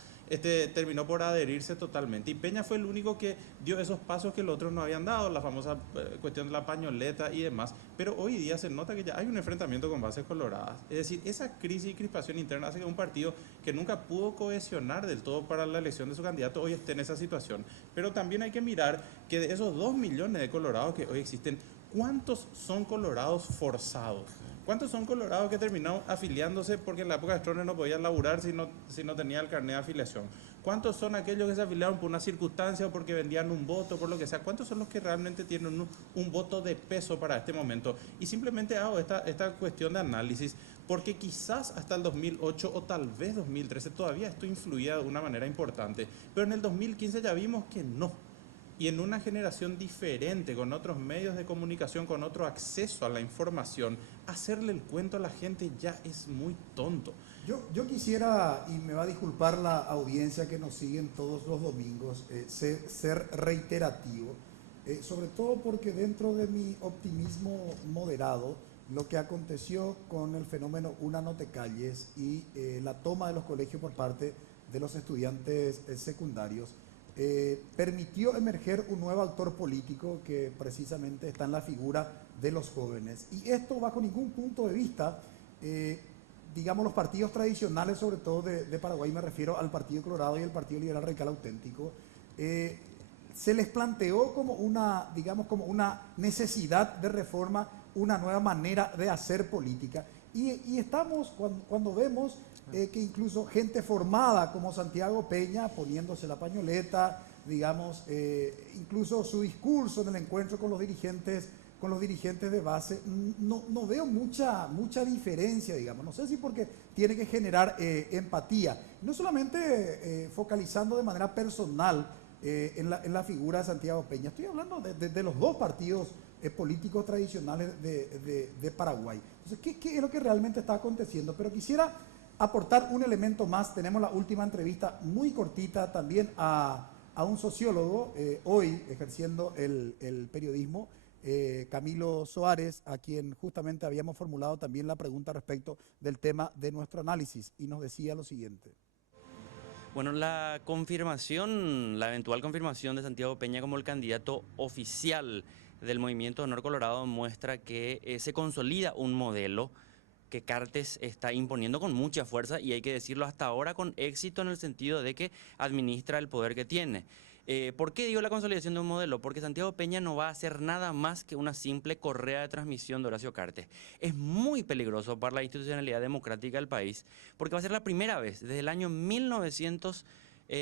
terminó por adherirse totalmente. Y Peña fue el único que dio esos pasos que los otros no habían dado, la famosa cuestión de la pañoleta y demás. Pero hoy día se nota que ya hay un enfrentamiento con bases coloradas. Es decir, esa crisis y crispación interna hace que un partido que nunca pudo cohesionar del todo para la elección de su candidato hoy esté en esa situación. Pero también hay que mirar que de esos 2 millones de colorados que hoy existen, ¿cuántos son colorados forzados? ¿Cuántos son colorados que terminaron afiliándose porque en la época de Stroessner no podían laburar si no tenía el carnet de afiliación? ¿Cuántos son aquellos que se afiliaron por una circunstancia o porque vendían un voto, por lo que sea? ¿Cuántos son los que realmente tienen un voto de peso para este momento? Y simplemente hago esta cuestión de análisis porque quizás hasta el 2008 o tal vez 2013 todavía esto influía de una manera importante, pero en el 2015 ya vimos que no. Y en una generación diferente, con otros medios de comunicación, con otro acceso a la información, hacerle el cuento a la gente ya es muy tonto. Yo quisiera, y me va a disculpar la audiencia que nos siguen todos los domingos, ser reiterativo, sobre todo porque dentro de mi optimismo moderado, lo que aconteció con el fenómeno Una no te calles y la toma de los colegios por parte de los estudiantes secundarios, permitió emerger un nuevo actor político que precisamente está en la figura de los jóvenes. Y esto bajo ningún punto de vista, digamos los partidos tradicionales, sobre todo de Paraguay, me refiero al Partido Colorado y el Partido Liberal Radical Auténtico, se les planteó como una, digamos, como una necesidad de reforma, una nueva manera de hacer política. Y estamos, cuando vemos que incluso gente formada como Santiago Peña, poniéndose la pañoleta, digamos, incluso su discurso en el encuentro con los dirigentes de base, no veo mucha diferencia, digamos. No sé si porque tiene que generar empatía, no solamente focalizando de manera personal en la figura de Santiago Peña. Estoy hablando de los dos partidos políticos tradicionales de Paraguay. Entonces, ¿qué es lo que realmente está aconteciendo? Pero quisiera aportar un elemento más. Tenemos la última entrevista muy cortita también a un sociólogo, hoy ejerciendo el periodismo, Camilo Soares, a quien justamente habíamos formulado también la pregunta respecto del tema de nuestro análisis, y nos decía lo siguiente. Bueno, la eventual confirmación de Santiago Peña como el candidato oficial del Movimiento Honor Colorado muestra que se consolida un modelo que Cartes está imponiendo con mucha fuerza y hay que decirlo hasta ahora con éxito en el sentido de que administra el poder que tiene. ¿Por qué digo la consolidación de un modelo? Porque Santiago Peña no va a hacer nada más que una simple correa de transmisión de Horacio Cartes. Es muy peligroso para la institucionalidad democrática del país porque va a ser la primera vez desde el año 1900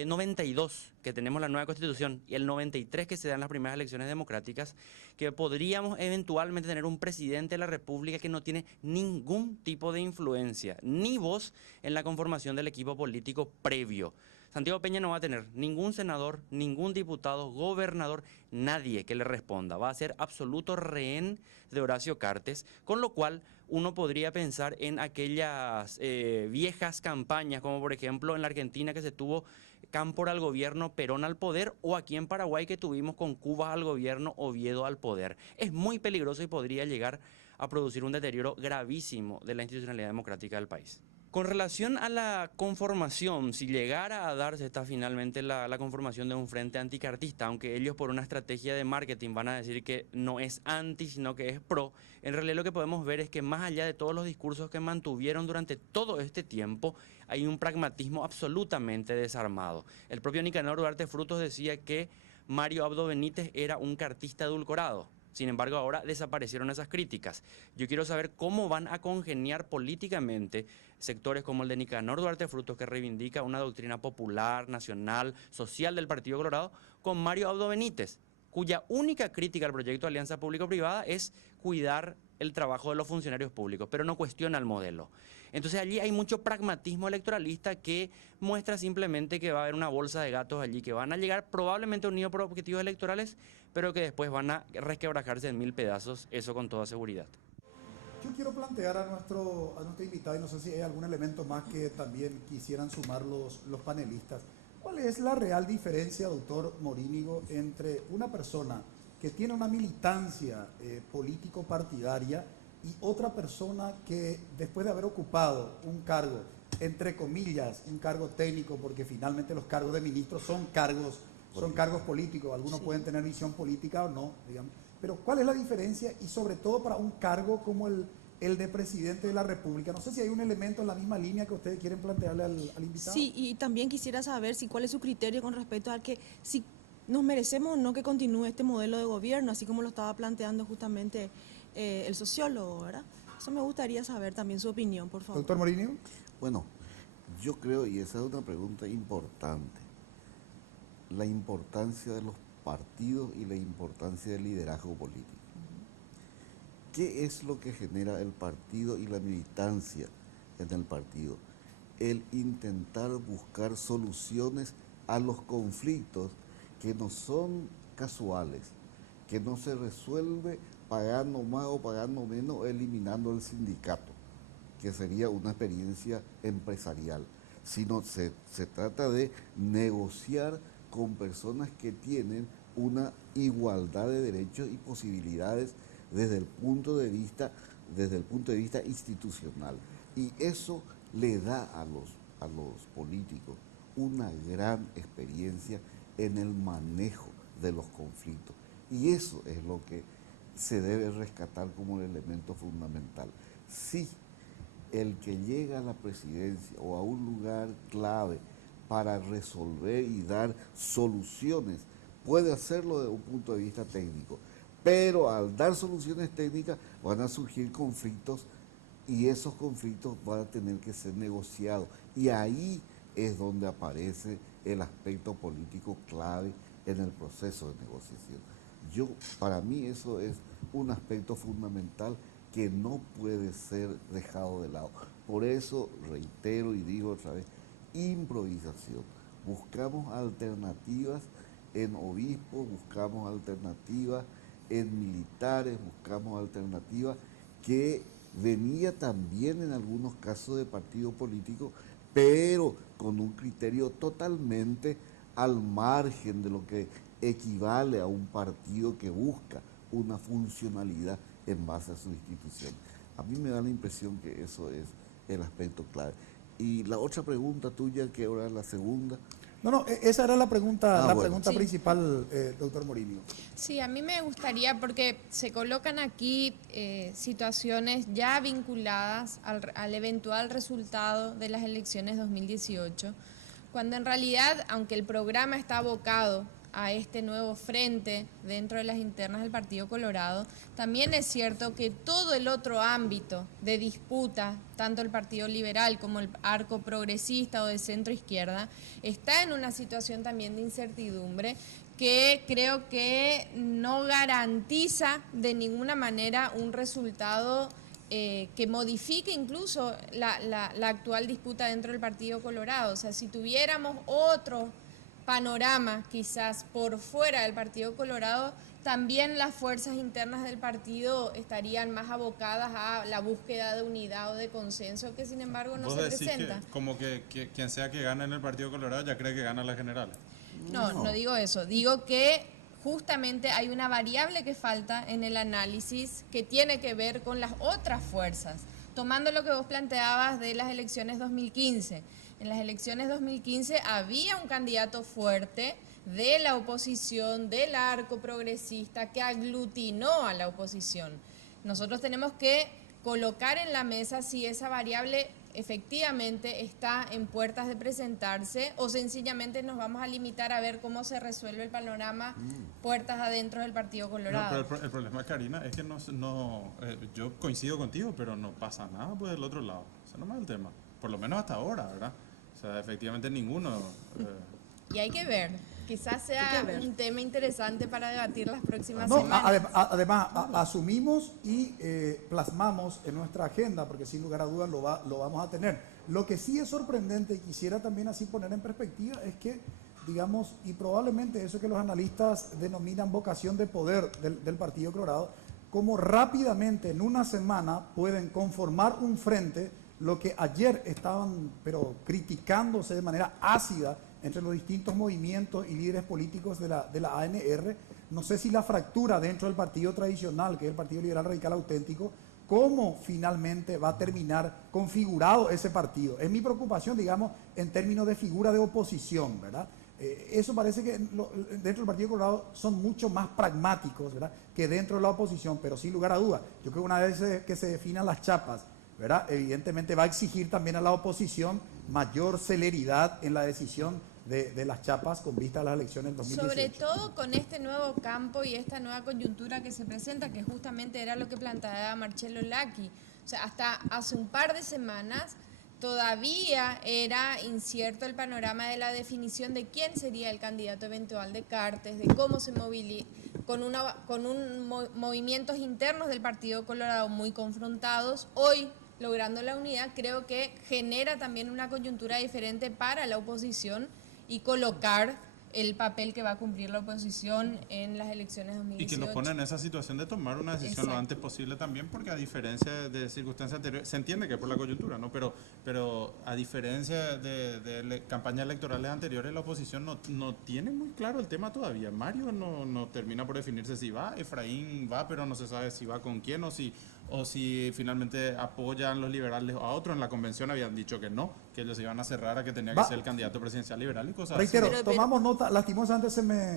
92 que tenemos la nueva constitución y el 93 que se dan las primeras elecciones democráticas, que podríamos eventualmente tener un presidente de la República que no tiene ningún tipo de influencia ni voz en la conformación del equipo político previo. Santiago Peña no va a tener ningún senador, ningún diputado, gobernador, nadie que le responda. Va a ser absoluto rehén de Horacio Cartes, con lo cual uno podría pensar en aquellas viejas campañas, como por ejemplo en la Argentina que se tuvo Cámpora al gobierno, Perón al poder, o aquí en Paraguay que tuvimos con Cuba al gobierno, Oviedo al poder. Es muy peligroso y podría llegar a producir un deterioro gravísimo de la institucionalidad democrática del país. Con relación a la conformación, si llegara a darse finalmente la conformación de un frente anticartista, aunque ellos por una estrategia de marketing van a decir que no es anti, sino que es pro, en realidad lo que podemos ver es que más allá de todos los discursos que mantuvieron durante todo este tiempo, hay un pragmatismo absolutamente desarmado. El propio Nicanor Duarte Frutos decía que Mario Abdo Benítez era un cartista edulcorado. Sin embargo, ahora desaparecieron esas críticas. Yo quiero saber cómo van a congeniar políticamente sectores como el de Nicanor Duarte Frutos, que reivindica una doctrina popular, nacional, social del Partido Colorado, con Mario Abdo Benítez, cuya única crítica al proyecto de alianza público-privada es cuidar el trabajo de los funcionarios públicos, pero no cuestiona el modelo. Entonces allí hay mucho pragmatismo electoralista que muestra simplemente que va a haber una bolsa de gatos allí, que van a llegar probablemente unidos por objetivos electorales, pero que después van a resquebrajarse en 1000 pedazos, eso con toda seguridad. Yo quiero plantear a nuestro invitado, y no sé si hay algún elemento más que también quisieran sumar los panelistas. ¿Cuál es la real diferencia, doctor Morínigo, entre una persona que tiene una militancia político-partidaria y otra persona que después de haber ocupado un cargo, entre comillas, un cargo técnico, porque finalmente los cargos de ministros son cargos políticos, algunos pueden tener visión política o no, digamos, pero ¿cuál es la diferencia? Y sobre todo para un cargo como el de presidente de la República. No sé si hay un elemento en la misma línea que ustedes quieren plantearle al invitado. Sí, y también quisiera saber cuál es su criterio con respecto a que si nos merecemos o no que continúe este modelo de gobierno, así como lo estaba planteando justamente el sociólogo, ¿verdad? Eso me gustaría saber también su opinión, por favor. Doctor Morínigo. Bueno, yo creo, y esa es una pregunta importante, la importancia de los partidos y la importancia del liderazgo político. ¿Qué es lo que genera el partido y la militancia en el partido? El intentar buscar soluciones a los conflictos que no son casuales, que no se resuelve pagando más o pagando menos, eliminando el sindicato, que sería una experiencia empresarial, sino se trata de negociar con personas que tienen una igualdad de derechos y posibilidades desde el punto de vista institucional. Y eso le da a los políticos una gran experiencia en el manejo de los conflictos. Y eso es lo que se debe rescatar como el elemento fundamental. Si el que llega a la presidencia o a un lugar clave para resolver y dar soluciones, puede hacerlo desde un punto de vista técnico, pero al dar soluciones técnicas van a surgir conflictos y esos conflictos van a tener que ser negociados. Y ahí es donde aparece el aspecto político clave en el proceso de negociación. Para mí eso es un aspecto fundamental que no puede ser dejado de lado. Por eso reitero y digo otra vez, improvisación. Buscamos alternativas en obispos, buscamos alternativas en militares, buscamos alternativas que venía también en algunos casos de partido político, pero con un criterio totalmente al margen de lo que equivale a un partido que busca una funcionalidad en base a su institución. A mí me da la impresión que eso es el aspecto clave. Y la otra pregunta tuya, que ahora es la segunda. No, esa era la pregunta, Sí. principal, doctor Morínigo. Sí, a mí me gustaría, porque se colocan aquí situaciones ya vinculadas al eventual resultado de las elecciones 2018, cuando en realidad, aunque el programa está abocado a este nuevo frente dentro de las internas del Partido Colorado, también es cierto que todo el otro ámbito de disputa, tanto el Partido Liberal como el arco progresista o de centro izquierda, está en una situación también de incertidumbre que creo que no garantiza de ninguna manera un resultado que modifique incluso la actual disputa dentro del Partido Colorado. O sea, si tuviéramos otro panorama quizás por fuera del Partido Colorado, también las fuerzas internas del partido estarían más abocadas a la búsqueda de unidad o de consenso, que sin embargo no se presenta. Como que quien sea que gane en el Partido Colorado ya cree que gana la general. No digo eso, digo que justamente hay una variable que falta en el análisis que tiene que ver con las otras fuerzas, tomando lo que vos planteabas de las elecciones 2015. En las elecciones 2015 había un candidato fuerte de la oposición, del arco progresista, que aglutinó a la oposición. Nosotros tenemos que colocar en la mesa si esa variable efectivamente está en puertas de presentarse o sencillamente nos vamos a limitar a ver cómo se resuelve el panorama puertas adentro del Partido Colorado. No, pero el problema, Karina, es que yo coincido contigo, pero no pasa nada pues del otro lado. Ese no es el tema, por lo menos hasta ahora, ¿verdad? O sea, efectivamente ninguno... Y hay que ver, quizás sea un tema interesante para debatir las próximas semanas. Además, asumimos y plasmamos en nuestra agenda, porque sin lugar a dudas lo vamos a tener. Lo que sí es sorprendente y quisiera también así poner en perspectiva es que, digamos, y probablemente eso que los analistas denominan vocación de poder del Partido Colorado, cómo rápidamente en una semana pueden conformar un frente, lo que ayer estaban criticándose de manera ácida entre los distintos movimientos y líderes políticos de la ANR. No sé si la fractura dentro del partido tradicional, que es el Partido Liberal Radical Auténtico, cómo finalmente va a terminar configurado ese partido. Es mi preocupación, digamos, en términos de figura de oposición, ¿verdad? Eso parece que dentro del Partido Colorado son mucho más pragmáticos, ¿verdad?, que dentro de la oposición, pero sin lugar a dudas, yo creo que una vez que se definan las chapas, ¿verdad?, evidentemente va a exigir también a la oposición mayor celeridad en la decisión de las chapas con vista a las elecciones del 2018. Sobre todo con este nuevo campo y esta nueva coyuntura que se presenta, que justamente era lo que planteaba Marcelo Lacchi. O sea, hasta hace un par de semanas todavía era incierto el panorama de la definición de quién sería el candidato eventual de Cartes, de cómo se moviliza, con movimientos internos del Partido Colorado muy confrontados. Hoy, logrando la unidad, creo que genera también una coyuntura diferente para la oposición y colocar el papel que va a cumplir la oposición en las elecciones 2018. Y que nos pone en esa situación de tomar una decisión lo antes posible también, porque a diferencia de circunstancias anteriores, se entiende que es por la coyuntura, ¿no? Pero a diferencia de campañas electorales anteriores, la oposición no tiene muy claro el tema todavía. Mario no termina por definirse si va, Efraín va, pero no se sabe si va con quién o si finalmente apoyan los liberales a otros. En la convención habían dicho que no, que ellos iban a cerrar a que tenía que ser el candidato presidencial liberal y cosas Reitero, así. tomamos nota, lastimosamente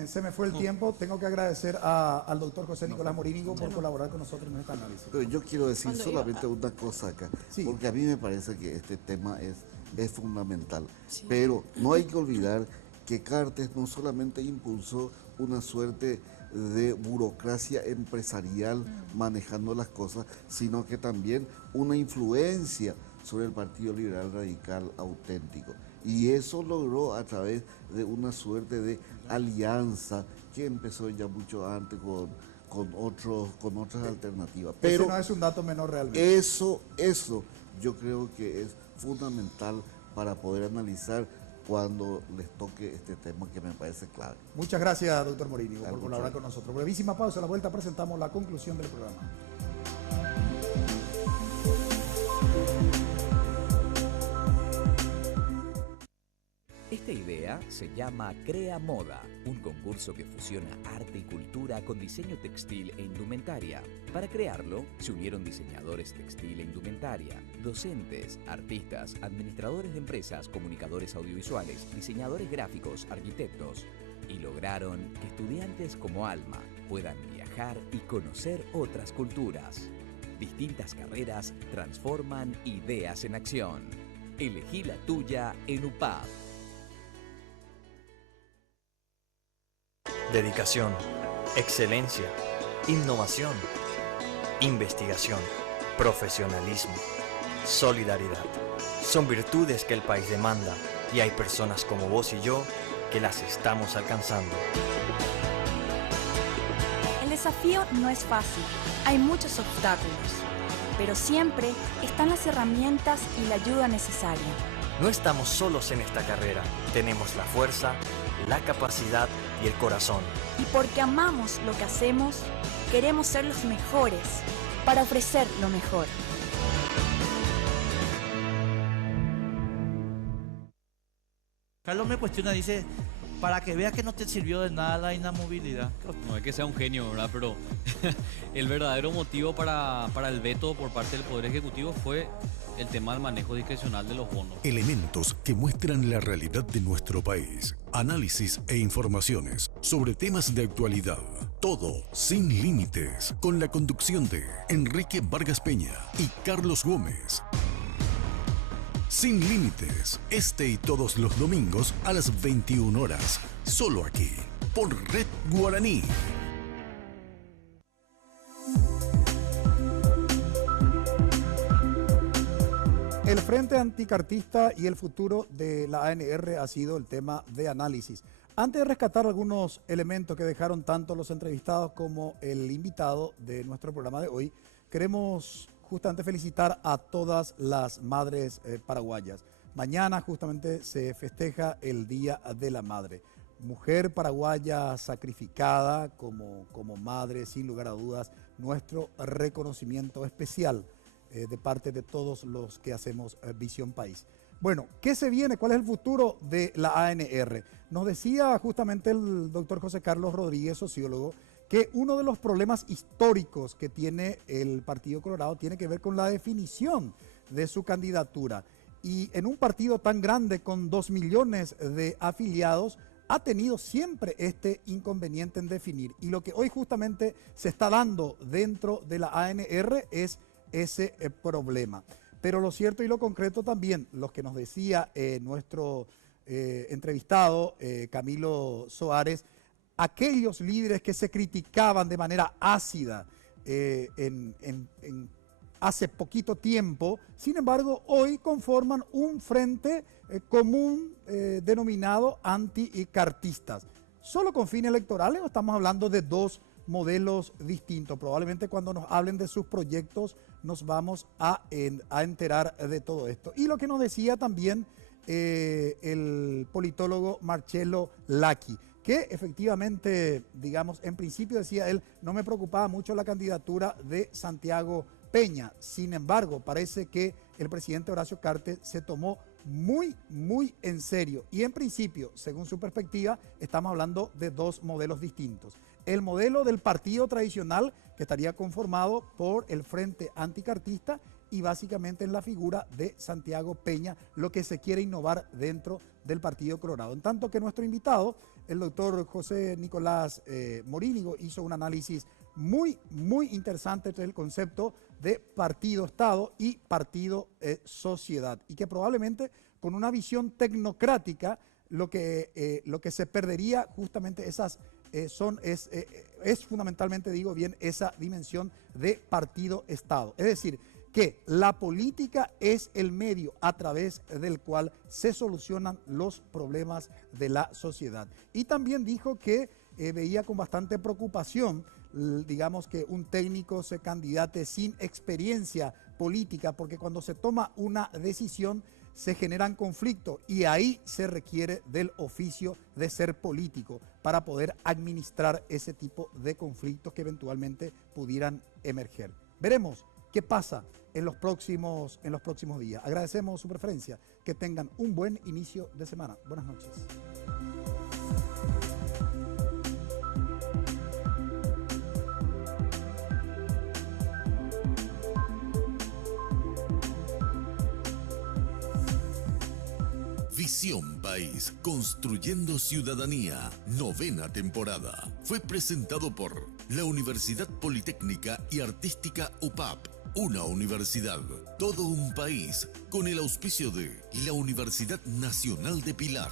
se me fue el tiempo. Tengo que agradecer al doctor José Nicolás Morínigo por colaborar con nosotros en este análisis. Pero yo quiero decir solamente una cosa acá, porque a mí me parece que este tema es fundamental. Pero no hay que olvidar que Cartes no solamente impulsó una suerte de burocracia empresarial manejando las cosas, sino que también una influencia sobre el Partido Liberal Radical Auténtico. Y eso logró a través de una suerte de alianza que empezó ya mucho antes con otras alternativas. Pero ese no es un dato menor realmente. Eso yo creo que es fundamental para poder analizar cuando les toque este tema que me parece clave. Muchas gracias, doctor Morínigo, por colaborar con nosotros. Brevísima pausa, a la vuelta presentamos la conclusión del programa. Esta idea se llama Crea Moda, un concurso que fusiona arte y cultura con diseño textil e indumentaria. Para crearlo, se unieron diseñadores textil e indumentaria, docentes, artistas, administradores de empresas, comunicadores audiovisuales, diseñadores gráficos, arquitectos, y lograron que estudiantes como Alma puedan viajar y conocer otras culturas. Distintas carreras transforman ideas en acción. Elegí la tuya en UPAP. dedicación, excelencia, innovación, investigación, profesionalismo, solidaridad. Son virtudes que el país demanda y hay personas como vos y yo que las estamos alcanzando. El desafío no es fácil, hay muchos obstáculos, pero siempre están las herramientas y la ayuda necesaria. No estamos solos en esta carrera, tenemos la fuerza, la capacidad y el corazón. Y porque amamos lo que hacemos, queremos ser los mejores para ofrecer lo mejor. Carlos me cuestiona, dice, para que veas que no te sirvió de nada la inamovilidad. No es que sea un genio, ¿verdad? Pero el verdadero motivo para el veto por parte del Poder Ejecutivo fue el tema del manejo discrecional de los bonos. Elementos que muestran la realidad de nuestro país. Análisis e informaciones sobre temas de actualidad. Todo sin límites. Con la conducción de Enrique Vargas Peña y Carlos Gómez. Sin límites, este y todos los domingos a las 21 horas, solo aquí, por Red Guaraní. El Frente Anticartista y el futuro de la ANR ha sido el tema de análisis. Antes de rescatar algunos elementos que dejaron tanto los entrevistados como el invitado de nuestro programa de hoy, queremos justamente felicitar a todas las madres paraguayas. Mañana justamente se festeja el Día de la Madre. Mujer paraguaya sacrificada como madre, sin lugar a dudas, nuestro reconocimiento especial de parte de todos los que hacemos Visión País. Bueno, ¿qué se viene? ¿Cuál es el futuro de la ANR? Nos decía justamente el doctor José Carlos Rodríguez, sociólogo, que uno de los problemas históricos que tiene el Partido Colorado tiene que ver con la definición de su candidatura. Y en un partido tan grande con 2 millones de afiliados, ha tenido siempre este inconveniente en definir. Y lo que hoy justamente se está dando dentro de la ANR es ese problema. Pero lo cierto y lo concreto también, lo que nos decía nuestro entrevistado, Camilo Soares, aquellos líderes que se criticaban de manera ácida hace poquito tiempo, sin embargo, hoy conforman un frente común denominado anticartistas. ¿Solo con fines electorales o estamos hablando de dos modelos distintos? Probablemente cuando nos hablen de sus proyectos nos vamos a enterar de todo esto. Y lo que nos decía también el politólogo Marcello Lacchi, que efectivamente, digamos, en principio decía él, no me preocupaba mucho la candidatura de Santiago Peña. Sin embargo, parece que el presidente Horacio Cartes se tomó muy en serio. Y en principio, según su perspectiva, estamos hablando de dos modelos distintos. El modelo del partido tradicional, que estaría conformado por el Frente Anticartista y básicamente en la figura de Santiago Peña, lo que se quiere innovar dentro del Partido Colorado. En tanto que nuestro invitado, el doctor José Nicolás Morínigo, hizo un análisis muy interesante del concepto de partido-estado y partido-sociedad, y que probablemente con una visión tecnocrática lo que se perdería justamente es fundamentalmente, digo bien, esa dimensión de partido-estado. Es decir, que la política es el medio a través del cual se solucionan los problemas de la sociedad. Y también dijo que veía con bastante preocupación, digamos, que un técnico se candidate sin experiencia política, porque cuando se toma una decisión se generan conflictos y ahí se requiere del oficio de ser político para poder administrar ese tipo de conflictos que eventualmente pudieran emerger. Veremos qué pasa en los próximos días. Agradecemos su preferencia. Que tengan un buen inicio de semana. Buenas noches. Visión País, construyendo ciudadanía, 9ª temporada. Fue presentado por la Universidad Politécnica y Artística UPAP. Una universidad, todo un país, con el auspicio de la Universidad Nacional de Pilar.